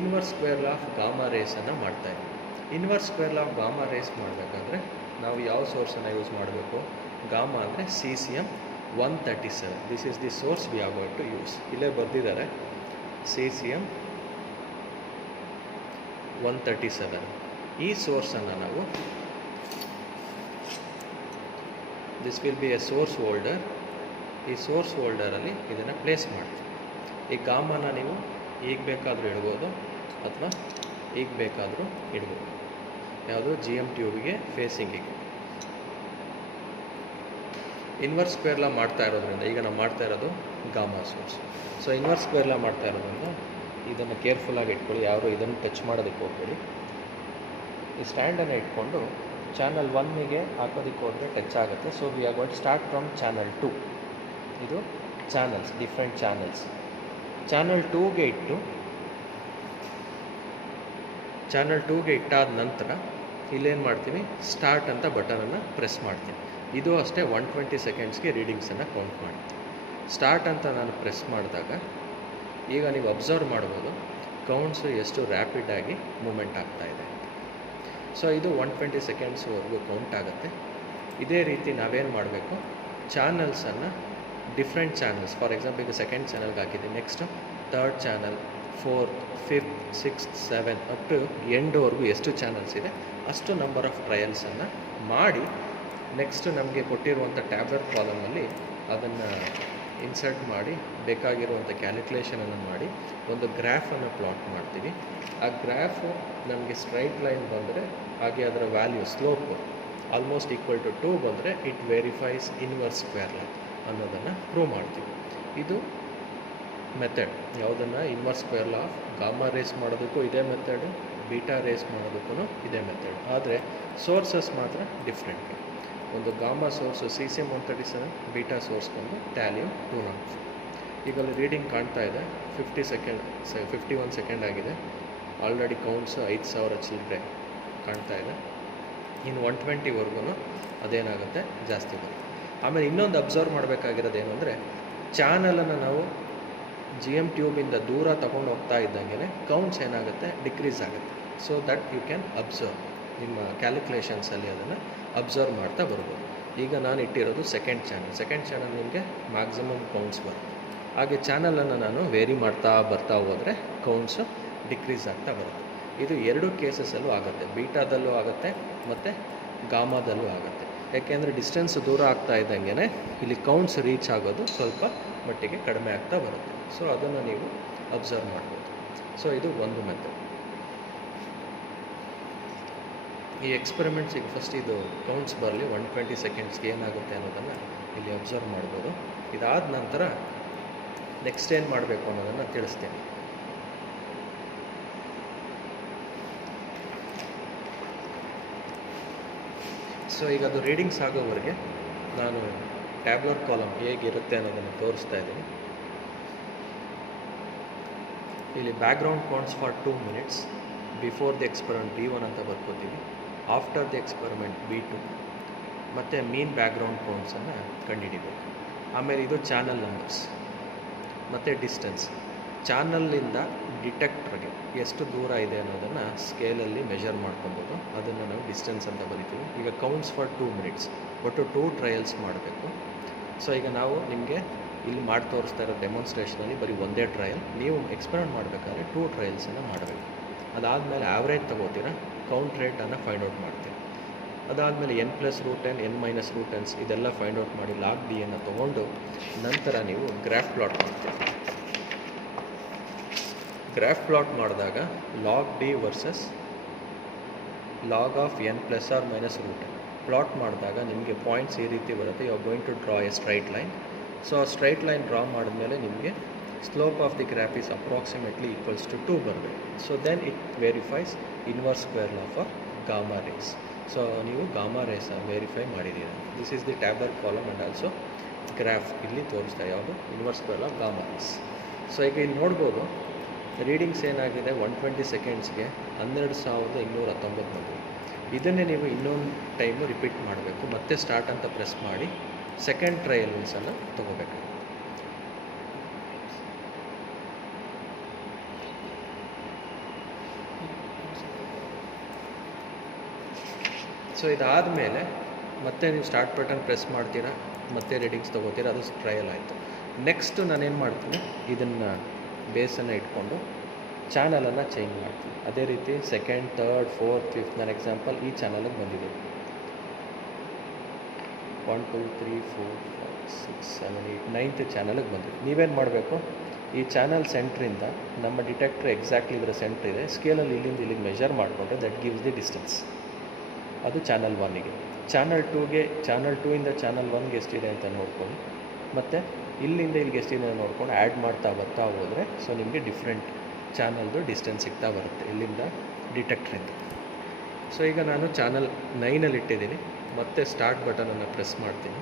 inverse square law of gamma ರೇಸನ್ನು ಮಾಡ್ತಾಯಿದ್ದೀವಿ. Inverse square law of gamma rays ಮಾಡಬೇಕಾದ್ರೆ ನಾವು ಯಾವ ಸೋರ್ಸನ್ನು ಯೂಸ್ ಮಾಡಬೇಕು, ಗಾಮಾ ಅಂದರೆ cesium 137. This is the source we are going to use. ಇಲ್ಲೇ ಬರೆದಿದ್ದಾರೆ cesium 137. ಈ ಸೋರ್ಸನ್ನು ನಾವು this will be a source holder. ಈ ಸೋರ್ಸ್ ಹೋಲ್ಡರಲ್ಲಿ ಇದನ್ನು ಪ್ಲೇಸ್ ಮಾಡ್ತೀವಿ. ಈ ಗಾಮನ ನೀವು ಈಗ ಬೇಕಾದರೂ ಇಡ್ಬೋದು ಅಥವಾ ಈಗ ಬೇಕಾದರೂ ಇಡ್ಬೋದು. ಯಾವುದು GM ಟ್ಯೂಬಿಗೆ ಫೇಸಿಂಗಿಗೆ. ಇನ್ವರ್ಸ್ ಸ್ಕ್ವೇರ್ ಲಾ ಮಾಡ್ತಾ ಇರೋದ್ರಿಂದ ಈಗ ನಾವು ಮಾಡ್ತಾ ಇರೋದು gamma source. So inverse square law ಮಾಡ್ತಾ ಇರೋದ್ರಿಂದ ಇದನ್ನು ಕೇರ್ಫುಲ್ಲಾಗಿ ಇಟ್ಕೊಳ್ಳಿ, ಯಾರು ಇದನ್ನು ಟಚ್ ಮಾಡೋದಕ್ಕೆ ಹೋಗ್ಬೇಡಿ. ಈ ಸ್ಟ್ಯಾಂಡನ್ನು ಇಟ್ಕೊಂಡು ಚಾನಲ್ 1ಗೆ ಹಾಕೋದಕ್ಕೆ ಹೋದರೆ ಟಚ್ ಆಗುತ್ತೆ. So we are going to start from channel 2. ಇದು ಚಾನಲ್ಸ್, ಡಿಫ್ರೆಂಟ್ ಚಾನಲ್ಸ್. ಚಾನಲ್ 2ಗೆ ಇಟ್ಟು ಚಾನಲ್ 2ಗೆ ಇಟ್ಟಾದ ನಂತರ ಇಲ್ಲೇನು ಮಾಡ್ತೀವಿ, ಸ್ಟಾರ್ಟ್ ಅಂತ ಬಟನನ್ನು ಪ್ರೆಸ್ ಮಾಡ್ತೀವಿ. ಇದು ಅಷ್ಟೇ 120 ಸೆಕೆಂಡ್ಸ್ಗೆ ರೀಡಿಂಗ್ಸನ್ನು ಕೌಂಟ್ ಮಾಡ್ತೀವಿ. ಸ್ಟಾರ್ಟ್ ಅಂತ ನಾನು ಪ್ರೆಸ್ ಮಾಡಿದಾಗ ಈಗ ನೀವು ಅಬ್ಸರ್ವ್ ಮಾಡ್ಬೋದು ಕೌಂಟ್ಸು ಎಷ್ಟು ರ್ಯಾಪಿಡಾಗಿ ಮೂಮೆಂಟ್ ಆಗ್ತಾಯಿದೆ. ಸೊ ಇದು 120 ಸೆಕೆಂಡ್ಸ್ವರೆಗೂ ಕೌಂಟ್ ಆಗುತ್ತೆ. ಇದೇ ರೀತಿ ನಾವೇನು ಮಾಡಬೇಕು, ಚಾನಲ್ಸನ್ನು ಡಿಫ್ರೆಂಟ್ ಚಾನಲ್ಸ್, ಫಾರ್ ಎಕ್ಸಾಂಪಲ್ ಈಗ ಸೆಕೆಂಡ್ ಚಾನಲ್ಗೆ ಹಾಕಿದ್ದೀನಿ, next third channel, fourth, fifth, sixth, seventh up to ಎಂಡ್ವರೆಗೂ ಎಷ್ಟು ಚಾನಲ್ಸ್ ಇದೆ ಅಷ್ಟು ನಂಬರ್ ಆಫ್ ಟ್ರಯಲ್ಸನ್ನು ಮಾಡಿ ನೆಕ್ಸ್ಟು ನಮಗೆ ಕೊಟ್ಟಿರುವಂಥ ಟ್ಯಾಬ್ಲೆಟ್ ಕಾಲಮಲ್ಲಿ ಅದನ್ನು ಇನ್ಸರ್ಟ್ ಮಾಡಿ ಬೇಕಾಗಿರುವಂಥ ಕ್ಯಾಲ್ಕುಲೇಷನನ್ನು ಮಾಡಿ ಒಂದು ಗ್ರಾಫನ್ನು ಪ್ಲಾಟ್ ಮಾಡ್ತೀವಿ. ಆ ಗ್ರಾಫು ನಮಗೆ ಸ್ಟ್ರೈಟ್ ಲೈನ್ ಬಂದರೆ ಹಾಗೆ ಅದರ value slope almost equal to 2 ಬಂದರೆ it verifies inverse square line ಅನ್ನೋದನ್ನು ಪ್ರೂವ್ ಮಾಡ್ತೀವಿ. ಇದು ಮೆಥಡ್. ಯಾವುದನ್ನು inverse square law of gamma rays ಮಾಡೋದಕ್ಕೂ ಇದೇ ಮೆಥಡು, ಬೀಟಾ ರೇಸ್ ಮಾಡೋದಕ್ಕೂ ಇದೇ ಮೆಥಡ್. ಆದರೆ ಸೋರ್ಸಸ್ ಮಾತ್ರ ಡಿಫ್ರೆಂಟ್. ಒಂದು gamma source cesium-137, beta source ಬಂದು ಥ್ಯಾಲಿಯಂ-204. ಈಗ ಅಲ್ಲಿ ರೀಡಿಂಗ್ ಕಾಣ್ತಾ ಇದೆ, 51 ಸೆಕೆಂಡ್ ಆಗಿದೆ. ಆಲ್ರೆಡಿ ಕೌಂಟ್ಸು 5000 ಚಿಲ್ಲರೆ ಕಾಣ್ತಾ ಇದೆ. ಇನ್ನು 120ವರೆಗೂ ಅದೇನಾಗುತ್ತೆ, ಜಾಸ್ತಿ ಬರುತ್ತೆ. ಆಮೇಲೆ ಇನ್ನೊಂದು ಅಬ್ಸರ್ವ್ ಮಾಡಬೇಕಾಗಿರೋದೇನು ಅಂದರೆ, ಚಾನಲನ್ನು ನಾವು GM ಟ್ಯೂಬಿಂದ ದೂರ ತೊಗೊಂಡು ಹೋಗ್ತಾ ಇದ್ದಂಗೆ ಕೌಂಟ್ಸ್ ಏನಾಗುತ್ತೆ, ಡಿಕ್ರೀಸ್ ಆಗುತ್ತೆ. So that you can observe, ನಿಮ್ಮ ಕ್ಯಾಲ್ಕುಲೇಷನ್ಸಲ್ಲಿ ಅದನ್ನು ಅಬ್ಸರ್ವ್ ಮಾಡ್ತಾ ಬರ್ಬೋದು. ಈಗ ನಾನು ಇಟ್ಟಿರೋದು ಸೆಕೆಂಡ್ ಚಾನಲ್ ನಿಮಗೆ ಮ್ಯಾಕ್ಸಿಮಮ್ ಕೌಂಟ್ಸ್ ಬರುತ್ತೆ. ಹಾಗೆ ಚಾನಲನ್ನು ನಾನು ವೇರಿ ಮಾಡ್ತಾ ಬರ್ತಾ ಹೋದರೆ ಕೌಂಟ್ಸು ಡಿಕ್ರೀಸ್ ಆಗ್ತಾ ಬರುತ್ತೆ. ಇದು 2 ಕೇಸಸಲ್ಲೂ ಆಗುತ್ತೆ, ಬೀಟಾದಲ್ಲೂ ಆಗುತ್ತೆ ಮತ್ತು ಗಾಮಾದಲ್ಲೂ ಆಗುತ್ತೆ. ಯಾಕೆಂದರೆ ಡಿಸ್ಟೆನ್ಸ್ ದೂರ ಆಗ್ತಾ ಇದ್ದಂಗೆ ಇಲ್ಲಿ ಕೌಂಟ್ಸ್ ರೀಚ್ ಆಗೋದು ಸ್ವಲ್ಪ ಮಟ್ಟಿಗೆ ಕಡಿಮೆ ಆಗ್ತಾ ಬರುತ್ತೆ. ಸೊ ಅದನ್ನು ನೀವು ಅಬ್ಸರ್ವ್ ಮಾಡ್ಬೋದು. ಸೊ ಇದು ಒಂದು ಮೆಥಡ್. ಈ ಎಕ್ಸ್ಪೆರಿಮೆಂಟ್ಸಿಗೆ ಫಸ್ಟ್ ಇದು ಕೌಂಟ್ಸ್ ಬರಲಿ, 120 ಸೆಕೆಂಡ್ಸ್ಗೆ ಏನಾಗುತ್ತೆ ಅನ್ನೋದನ್ನು ಇಲ್ಲಿ ಅಬ್ಸರ್ವ್ ಮಾಡ್ಬೋದು. ಇದಾದ ನಂತರ ನೆಕ್ಸ್ಟ್ ಏನು ಮಾಡಬೇಕು ಅನ್ನೋದನ್ನು ತಿಳಿಸ್ತೇನೆ. ಸೊ ಈಗ ಅದು ರೀಡಿಂಗ್ಸ್ ಆಗೋವರೆಗೆ ನಾನು ಟ್ಯಾಬ್ಲೆಟ್ ಕಾಲಮ್ ಹೇಗಿರುತ್ತೆ ಅನ್ನೋದನ್ನು ತೋರಿಸ್ತಾ ಇದ್ದೀನಿ. ಇಲ್ಲಿ background counts for 2 minutes, before the experiment B1 ಅಂತ ಬರ್ಕೋತೀವಿ, ಆಫ್ಟರ್ ದಿ ಎಕ್ಸ್ಪೆರಿಮೆಂಟ್ B2, ಮತ್ತು ಮೀನ್ ಬ್ಯಾಕ್ಗ್ರೌಂಡ್ ಕೌಂಟ್ಸನ್ನು ಕಂಡುಹಿಡಿಬೇಕು. ಆಮೇಲೆ ಇದು ಚಾನಲ್ ನಂಬರ್ಸ್ ಮತ್ತು ಡಿಸ್ಟೆನ್ಸ್. ಚಾನಲ್ಲಿಂದ ಡಿಟೆಕ್ಟ್ರಿಗೆ ಎಷ್ಟು ದೂರ ಇದೆ ಅನ್ನೋದನ್ನು ಸ್ಕೇಲಲ್ಲಿ ಮೆಷರ್ ಮಾಡ್ಕೊಬೋದು. ಅದನ್ನು ನಾವು ಡಿಸ್ಟೆನ್ಸ್ ಅಂತ ಬರಿತೀವಿ. ಈಗ ಕೌಂಟ್ಸ್ ಫಾರ್ 2 ಮಿನಿಟ್ಸ್, ಒಟ್ಟು 2 ಟ್ರಯಲ್ಸ್ ಮಾಡಬೇಕು. ಸೊ ಈಗ ನಾವು ನಿಮಗೆ ಇಲ್ಲಿ ಮಾಡಿ ತೋರಿಸ್ತಾ ಇರೋ ಡೆಮಾನ್ಸ್ಟ್ರೇಷನಲ್ಲಿ ಬರೀ ಒಂದೇ ಟ್ರಯಲ್. ನೀವು ಎಕ್ಸ್ಪೆರಿಮೆಂಟ್ ಮಾಡಬೇಕಾದ್ರೆ 2 ಟ್ರಯಲ್ಸನ್ನು ಮಾಡಬೇಕು. ಅದಾದಮೇಲೆ ಆ್ಯಾವ್ರೇಜ್ ತೊಗೋತೀರಾ, ಕೌಂಟ್ ರೇಟನ್ನು ಫೈಂಡ್ ಔಟ್ ಮಾಡ್ತೀವಿ. ಅದಾದಮೇಲೆ n+√n, n-√n ಇದೆಲ್ಲ ಫೈಂಡ್ ಔಟ್ ಮಾಡಿ ಲಾಗ್ D ಅನ್ನು ತೊಗೊಂಡು ನಂತರ ನೀವು ಗ್ರಾಫ್ ಪ್ಲಾಟ್ ಮಾಡ್ತೀವಿ. ಗ್ರಾಫ್ ಪ್ಲಾಟ್ ಮಾಡಿದಾಗ log D versus log of n+or-√n plot ಮಾಡಿದಾಗ ನಿಮಗೆ ಪಾಯಿಂಟ್ಸ್ ಈ ರೀತಿ ಬರುತ್ತೆ. You are going to draw a straight line. So ಆ ಸ್ಟ್ರೈಟ್ ಲೈನ್ ಡ್ರಾ ಮಾಡಿದ್ಮೇಲೆ ನಿಮಗೆ slope of the graph is approximately equals to 2 ಬರಬೇಕು. So then it verifies inverse square law for gamma rays. So ನೀವು gamma race verify ಮಾಡಿದ್ದೀರ. This is the tablet column and also graph ಇಲ್ಲಿ ತೋರಿಸ್ತಾ ಯಾವುದು inverse square ಲಾ gamma rays. So ಈಗ ಇಲ್ಲಿ ನೋಡ್ಬೋದು readings ಏನಾಗಿದೆ, 120 ಸೆಕೆಂಡ್ಸ್ಗೆ 12219 ಬಂದಿದೆ. ಇದನ್ನೇ ನೀವು ಇನ್ನೊಂದು ಟೈಮು ರಿಪೀಟ್ ಮಾಡಬೇಕು. ಮತ್ತೆ ಸ್ಟಾರ್ಟ್ ಅಂತ ಪ್ರೆಸ್ ಮಾಡಿ ಸೆಕೆಂಡ್ ಟ್ರಯಲ್ಸನ್ನು ತೊಗೋಬೇಕು. ಸೊ ಇದಾದಮೇಲೆ ಮತ್ತೆ ನೀವು ಸ್ಟಾರ್ಟ್ ಬಟನ್ ಪ್ರೆಸ್ ಮಾಡ್ತೀರಾ, ಮತ್ತೆ ರೀಡಿಂಗ್ಸ್ ತೊಗೋತೀರಾ, ಅದು ಟ್ರಯಲ್ ಆಯಿತು. ನೆಕ್ಸ್ಟು ನಾನೇನು ಮಾಡ್ತೀನಿ, ಇದನ್ನು ಬೇಸನ್ನು ಇಟ್ಕೊಂಡು ಚಾನಲನ್ನು ಚೇಂಜ್ ಮಾಡ್ತೀನಿ. ಅದೇ ರೀತಿ ಸೆಕೆಂಡ್, ಥರ್ಡ್, ಫೋರ್ತ್, ಫಿಫ್ತ್, ನನ್ನ ಎಕ್ಸಾಂಪಲ್ ಈ ಚಾನಲಿಗೆ ಬಂದಿದೆ. 1 2 3 4 5 6 7 8 9th ಚಾನಲಿಗೆ ಬಂದಿದೆ. ನೀವೇನು ಮಾಡಬೇಕು, ಈ ಚಾನಲ್ ಸೆಂಟ್ರಿಂದ ನಮ್ಮ ಡಿಟೆಕ್ಟರ್ ಎಕ್ಸಾಕ್ಟ್ಲಿ ಇದರ ಸೆಂಟ್ರ್ ಇದೆ, ಸ್ಕೇಲಲ್ಲಿ ಇಲ್ಲಿಂದ ಇಲ್ಲಿಗೆ ಮೆಷರ್ ಮಾಡಿಕೊಂಡ್ರೆ ದಟ್ ಗಿವ್ಸ್ ದಿ ಡಿಸ್ಟೆನ್ಸ್. ಅದು ಚಾನಲ್ 1ಗೆ. ಚಾನಲ್ 2ಗೆ, ಚಾನಲ್ 2ಇಂದ ಚಾನಲ್ 1ಗೆ ಎಷ್ಟಿದೆ ಅಂತ ನೋಡ್ಕೊಂಡು ಮತ್ತು ಇಲ್ಲಿಂದ ಇಲ್ಲಿಗೆ ಎಷ್ಟಿದೆ ನೋಡ್ಕೊಂಡು ಆ್ಯಡ್ ಮಾಡ್ತಾ ಬರ್ತಾ ಹೋದರೆ ಸೊ ನಿಮಗೆ ಡಿಫ್ರೆಂಟ್ ಚಾನಲ್ದು ಡಿಸ್ಟೆನ್ಸ್ ಸಿಗ್ತಾ ಬರುತ್ತೆ ಇಲ್ಲಿಂದ ಡಿಟೆಕ್ಟ್ರಿಂದ. ಸೊ ಈಗ ನಾನು ಚಾನಲ್ 9ಅಲ್ಲಿ ಇಟ್ಟಿದ್ದೀನಿ. ಮತ್ತೆ ಸ್ಟಾರ್ಟ್ ಬಟನನ್ನು ಪ್ರೆಸ್ ಮಾಡ್ತೀನಿ.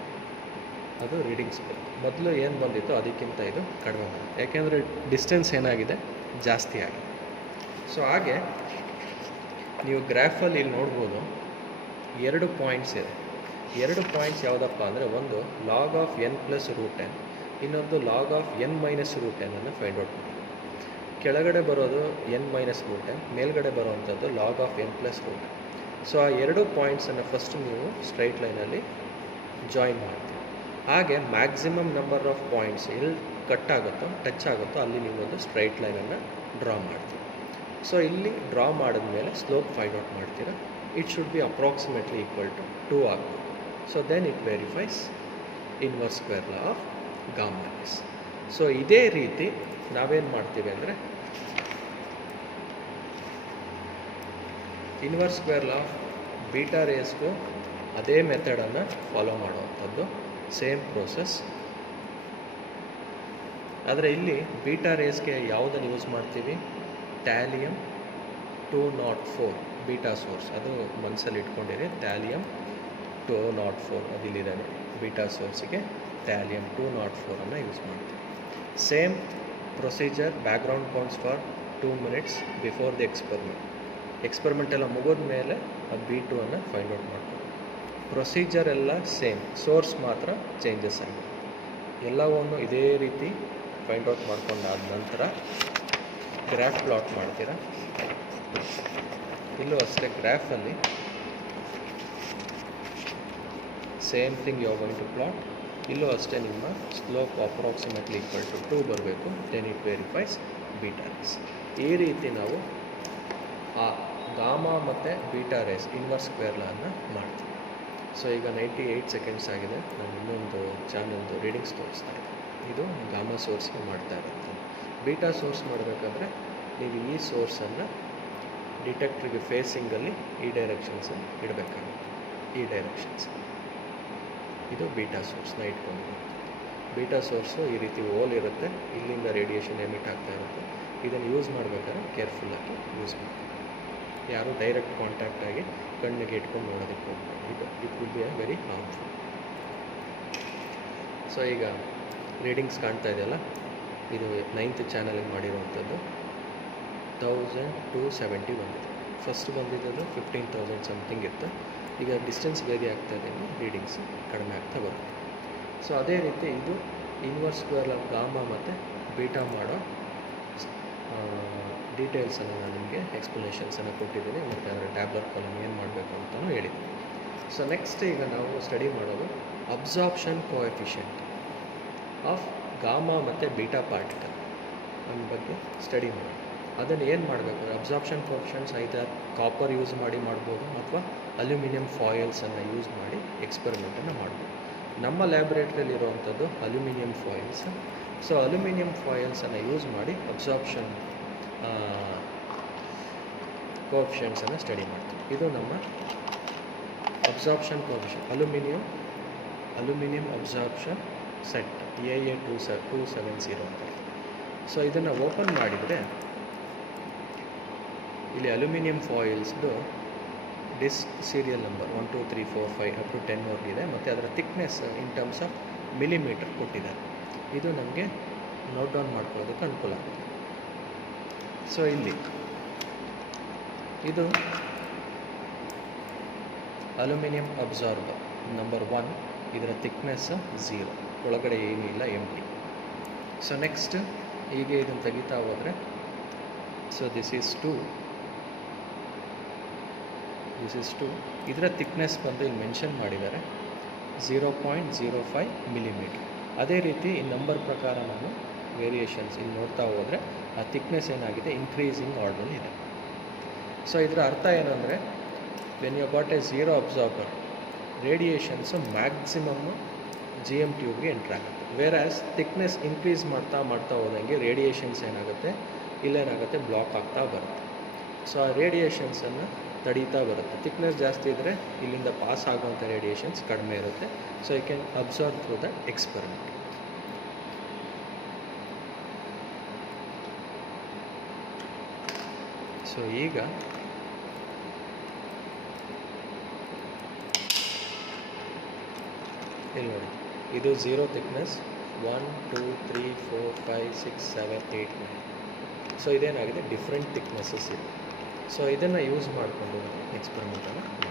ಅದು ರೀಡಿಂಗ್ಸ್ ಮೊದಲು ಏನು ಬಂದಿತ್ತು ಅದಕ್ಕಿಂತ ಇದು ಕಡಿಮೆ ಬರುತ್ತೆ, ಯಾಕೆಂದರೆ ಡಿಸ್ಟೆನ್ಸ್ ಏನಾಗಿದೆ, ಜಾಸ್ತಿ ಆಗಿದೆ. ಸೊ ಹಾಗೆ ನೀವು ಗ್ರಾಫಲ್ಲಿ ಇಲ್ಲಿ ನೋಡ್ಬೋದು 2 ಪಾಯಿಂಟ್ಸ್ ಇದೆ. 2 ಪಾಯಿಂಟ್ಸ್ ಯಾವುದಪ್ಪ ಅಂದರೆ, ಒಂದು ಲಾಗ್ ಆಫ್ n+√n ಇನ್ನೊಂದು log of N minus root ಎನ್ನನ್ನು ಫೈಂಡ್ ಔಟ್ ಮಾಡಿ. ಕೆಳಗಡೆ ಬರೋದು ಎನ್ ಮೈನಸ್ ರೂಟ್ ಎನ್, ಮೇಲ್ಗಡೆ ಬರೋವಂಥದ್ದು log of N plus root. So ಆ ಎರಡು ಪಾಯಿಂಟ್ಸನ್ನು ಫಸ್ಟ್ ನೀವು ಸ್ಟ್ರೈಟ್ ಲೈನಲ್ಲಿ ಜಾಯಿನ್ ಮಾಡ್ತೀವಿ. ಹಾಗೆ ಮ್ಯಾಕ್ಸಿಮಮ್ ನಂಬರ್ ಆಫ್ ಪಾಯಿಂಟ್ಸ್ ಎಲ್ಲಿ ಕಟ್ ಆಗುತ್ತೋ ಟಚ್ ಆಗುತ್ತೋ ಅಲ್ಲಿ ನೀವು ಒಂದು ಸ್ಟ್ರೈಟ್ ಲೈನನ್ನು ಡ್ರಾ ಮಾಡ್ತೀವಿ. ಸೊ ಇಲ್ಲಿ ಡ್ರಾ ಮಾಡಿದ್ಮೇಲೆ ಸ್ಲೋಪ್ ಫೈಂಡ್ ಔಟ್ ಮಾಡ್ತೀರಾ. It should be approximately equal to 2 ಆಗಬೇಕು. So then it verifies inverse square law of gamma rays. So ಇದೇ ರೀತಿ ನಾವೇನು ಮಾಡ್ತೀವಿ ಅಂದರೆ inverse square law of beta ರೇಸ್ಗೂ ಅದೇ ಮೆಥಡನ್ನು ಫಾಲೋ ಮಾಡುವಂಥದ್ದು, ಸೇಮ್ ಪ್ರೋಸೆಸ್. ಆದರೆ ಇಲ್ಲಿ ಬೀಟಾ ರೇಸ್ಗೆ ಯಾವುದನ್ನು ಯೂಸ್ ಮಾಡ್ತೀವಿ? Thallium 204 beta source. ಅದು ಮನಸ್ಸಲ್ಲಿ ಇಟ್ಕೊಂಡಿರಿ. ಟ್ಯಾಲಿಯಮ್ 204 ಅದಿಲ್ಲಿದ್ದಾನೆ. ಬೀಟಾ ಸೋರ್ಸಿಗೆ ಟ್ಯಾಲಿಯಮ್ 204 ಅನ್ನು ಯೂಸ್ ಮಾಡ್ತೀವಿ. Same procedure, background counts for 2 minutes before the experiment ಎಲ್ಲ ಮುಗಿದ ಮೇಲೆ ಆ B2 ಅನ್ನು ಫೈಂಡ್ ಔಟ್ ಮಾಡ್ತೀವಿ. ಪ್ರೊಸೀಜರ್ ಎಲ್ಲ ಸೇಮ್, ಸೋರ್ಸ್ ಮಾತ್ರ ಚೇಂಜಸ್ ಆಗಿದೆ. ಎಲ್ಲವನ್ನು ಇದೇ ರೀತಿ ಫೈಂಡ್ ಔಟ್ ಮಾಡ್ಕೊಂಡಾದ ನಂತರ ಗ್ರಾಫ್ ಪ್ಲಾಟ್ ಮಾಡ್ತೀರಾ. ಇಲ್ಲೂ ಅಷ್ಟೇ ಗ್ರಾಫಲ್ಲಿ same thing you are going to plot. ಇಲ್ಲೂ ಅಷ್ಟೇ ನಿಮ್ಮ ಸ್ಲೋಪ್ ಅಪ್ರಾಕ್ಸಿಮೇಟ್ಲಿ ಈಕ್ವಲ್ ಟು 2 ಬರಬೇಕು. Then it verifies beta rays. ಈ ರೀತಿ ನಾವು ಆ ಗಾಮಾ ಮತ್ತು beta rays inverse square law ಅನ್ನು ಮಾಡ್ತೀವಿ. ಸೊ ಈಗ 98 ಸೆಕೆಂಡ್ಸ್ ಆಗಿದೆ. ನಾನು ಇನ್ನೊಂದು ಚಾನಲ್ದು ರೀಡಿಂಗ್ಸ್ ತೋರಿಸ್ತಾ ಇದ್ದೀನಿ. ಇದು ಗಾಮಾ ಸೋರ್ಸ್ಗೆ ಮಾಡ್ತಾ ಇರುತ್ತೆ. ಬೀಟಾ ಸೋರ್ಸ್ ಮಾಡಬೇಕಾದ್ರೆ ನೀವು ಈ ಸೋರ್ಸನ್ನು ಡಿಟೆಕ್ಟ್ರಿಗೆ ಫೇಸಿಂಗಲ್ಲಿ ಈ ಡೈರೆಕ್ಷನ್ಸನ್ನು ಇಡಬೇಕಾಗುತ್ತೆ. ಈ ಡೈರೆಕ್ಷನ್ಸ್ ಇದು ಬೀಟಾ ಸೋರ್ಸ್ನ ಇಟ್ಕೊಂಡಿರುತ್ತೆ. ಬೀಟಾ ಸೋರ್ಸು ಈ ರೀತಿ ಹೋಲ್ ಇರುತ್ತೆ. ಇಲ್ಲಿಂದ ರೇಡಿಯೇಷನ್ ಎಮಿಟ್ ಆಗ್ತಾ ಇರುತ್ತೆ. ಇದನ್ನು ಯೂಸ್ ಮಾಡಬೇಕಾದ್ರೆ ಕೇರ್ಫುಲ್ಲಾಗಿ ಯೂಸ್ ಮಾಡಿ. ಯಾರು ಡೈರೆಕ್ಟ್ ಕಾಂಟ್ಯಾಕ್ಟ್ ಆಗಿ ಕಣ್ಣಿಗೆ ಇಟ್ಕೊಂಡು ನೋಡೋದಕ್ಕೆ ಹೋಗ್ಬೋದು. It will be very harmful. So ಈಗ ರೀಡಿಂಗ್ಸ್ ಕಾಣ್ತಾ ಇದೆಯಲ್ಲ, ಇದು 9th ಚಾನಲಿಗೆ ಮಾಡಿರುವಂಥದ್ದು. 1270 ಬಂದಿದೆ. ಫಸ್ಟ್ ಬಂದಿದ್ದು 15,000 ಸಮಥಿಂಗ್ ಇತ್ತು. ಈಗ ಡಿಸ್ಟೆನ್ಸ್ ವೇರಿ ಆಗ್ತಾ ಇದೆ, ರೀಡಿಂಗ್ಸ್ ಕಡಿಮೆ ಆಗ್ತಾ ಬರುತ್ತೆ. ಸೊ ಅದೇ ರೀತಿ ಇದು ಇನ್ವರ್ಸ್ ಸ್ಕ್ವೇರ್ ಆಫ್ ಗಾಮಾ ಮತ್ತು ಬೀಟಾ ಮಾಡೋ ಡೀಟೇಲ್ಸನ್ನು ನಾನು ನಿಮಗೆ ಎಕ್ಸ್ಪ್ಲನೇಷನ್ಸನ್ನು ಕೊಟ್ಟಿದ್ದೀನಿ. ಮತ್ತು ಅದರ ಟ್ಯಾಬ್ಲೆಟ್ ಕಾಲಮ್ ಏನು ಮಾಡಬೇಕು ಅಂತಲೂ ಹೇಳಿದ್ದೀನಿ. ಸೊ ನೆಕ್ಸ್ಟ್ ಈಗ ನಾವು ಸ್ಟಡಿ ಮಾಡೋದು ಅಬ್ಸಾರ್ಪ್ಷನ್ ಕೋಎಫಿಷಿಯೆಂಟ್ ಆಫ್ ಗಾಮಾ ಮತ್ತು ಬೀಟಾ ಪಾರ್ಟಿಕಲ್ ಅನ್ನೋ ಬಗ್ಗೆ ಸ್ಟಡಿ ಮಾಡೋದು. ಅದನ್ನು ಏನು ಮಾಡಬೇಕು? ಅಬ್ಸಾರ್ಪ್ಷನ್ ಕೋಎಫಿಷಿಯೆಂಟ್ಸ್ ಐದರ್ ಕಾಪರ್ ಯೂಸ್ ಮಾಡಿ ಮಾಡ್ಬೋದು ಅಥವಾ ಅಲ್ಯೂಮಿನಿಯಂ ಫಾಯಿಲ್ಸನ್ನು ಯೂಸ್ ಮಾಡಿ ಎಕ್ಸ್ಪೆರಿಮೆಂಟನ್ನು ಮಾಡ್ಬೋದು. ನಮ್ಮ ಲ್ಯಾಬ್ರೇಟ್ರಿಯಲ್ಲಿರುವಂಥದ್ದು ಅಲ್ಯೂಮಿನಿಯಂ ಫಾಯಿಲ್ಸ್. ಸೊ ಅಲ್ಯೂಮಿನಿಯಂ ಫಾಯಿಲ್ಸನ್ನು ಯೂಸ್ ಮಾಡಿ ಅಬ್ಸಾರ್ಪ್ಷನ್ ಕೋಎಫಿಷಿಯೆಂಟ್ಸನ್ನು ಸ್ಟಡಿ ಮಾಡ್ತೀವಿ. ಇದು ನಮ್ಮ absorption coefficient aluminium absorption set AA270 ಅಂತ. ಸೊ ಇದನ್ನು ಓಪನ್ ಮಾಡಿದರೆ ಇಲ್ಲಿ ಅಲ್ಯೂಮಿನಿಯಂ ಫಾಯಿಲ್ಸ್ದು disc serial number 1 2 3 4 5 up to 10 ಇದೆ. ಮತ್ತು ಅದರ thickness in terms of millimetre ಕೊಟ್ಟಿದ್ದಾರೆ. ಇದು ನಮಗೆ ನೋಟ್ ಡೌನ್ ಮಾಡ್ಕೊಳ್ಳೋದಕ್ಕೆ ಅನುಕೂಲ ಆಗುತ್ತೆ. ಸೊ ಇಲ್ಲಿ ಇದು ಅಲ್ಯೂಮಿನಿಯಂ ಅಬ್ಸಾರ್ಬರ್ ನಂಬರ್ 1. ಇದರ ಥಿಕ್ನೆಸ್ 0, ಒಳಗಡೆ ಏನಿಲ್ಲ, ಎಂಟಿ. ಸೊ ನೆಕ್ಸ್ಟ್ ಹೀಗೆ ಇದನ್ನು ತೆಗಿತಾ ಹೋದರೆ, ಸೊ ದಿಸ್ ಈಸ್ 2. ಇದರ ಥಿಕ್ನೆಸ್ ಬಂದು ಇಲ್ಲಿ ಮೆನ್ಷನ್ ಮಾಡಿದ್ದಾರೆ 0.05 ಮಿಲಿಮೀಟರ್. ಅದೇ ರೀತಿ ಈ ನಂಬರ್ ಪ್ರಕಾರ ನಾನು ವೇರಿಯೇಷನ್ಸ್ ಇಲ್ಲಿ ನೋಡ್ತಾ ಹೋದರೆ ಆ ಥಿಕ್ನೆಸ್ ಏನಾಗಿದೆ, ಇನ್ಕ್ರೀಸಿಂಗ್ ಆರ್ಡರ್ ಇದೆ. ಸೊ ಇದರ ಅರ್ಥ ಏನಂದರೆ, when you got a zero absorber, radiations maximum GM ಟ್ಯೂಬ್ಗೆ ಎಂಟ್ರ್ ಆಗುತ್ತೆ. ವೇರಾಸ್ ಥಿಕ್ನೆಸ್ ಇನ್ಕ್ರೀಸ್ ಮಾಡ್ತಾ ಹೋದಂಗೆ ರೇಡಿಯೇಷನ್ಸ್ ಏನಾಗುತ್ತೆ, ಇಲ್ಲೇನಾಗುತ್ತೆ, ಬ್ಲಾಕ್ ಆಗ್ತಾ ಬರುತ್ತೆ. ಸೊ ಆ ರೇಡಿಯೇಷನ್ಸನ್ನು ತಡೀತಾ ಬರುತ್ತೆ. ಥಿಕ್ನೆಸ್ ಜಾಸ್ತಿ ಇದ್ದರೆ ಇಲ್ಲಿಂದ ಪಾಸ್ ಆಗುವಂಥ ರೇಡಿಯೇಷನ್ಸ್ ಕಡಿಮೆ ಇರುತ್ತೆ. So you can observe through the experiment. So ಈಗ ಇಲ್ಲಿ ನೋಡಿ, ಇದು 0 ಥಿಕ್ನೆಸ್ 1 2 3 4 5 6 7 8 9. ಸೊ ಇದೇನಾಗಿದೆ, ಡಿಫ್ರೆಂಟ್ ಥಿಕ್ನೆಸ್ಸಸ್ ಇದೆ. ಸೊ ಇದನ್ನು ಯೂಸ್ ಮಾಡಿಕೊಂಡು ಎಕ್ಸ್ಪೆರಿಮೆಂಟನ್ನು ಮಾಡಿ.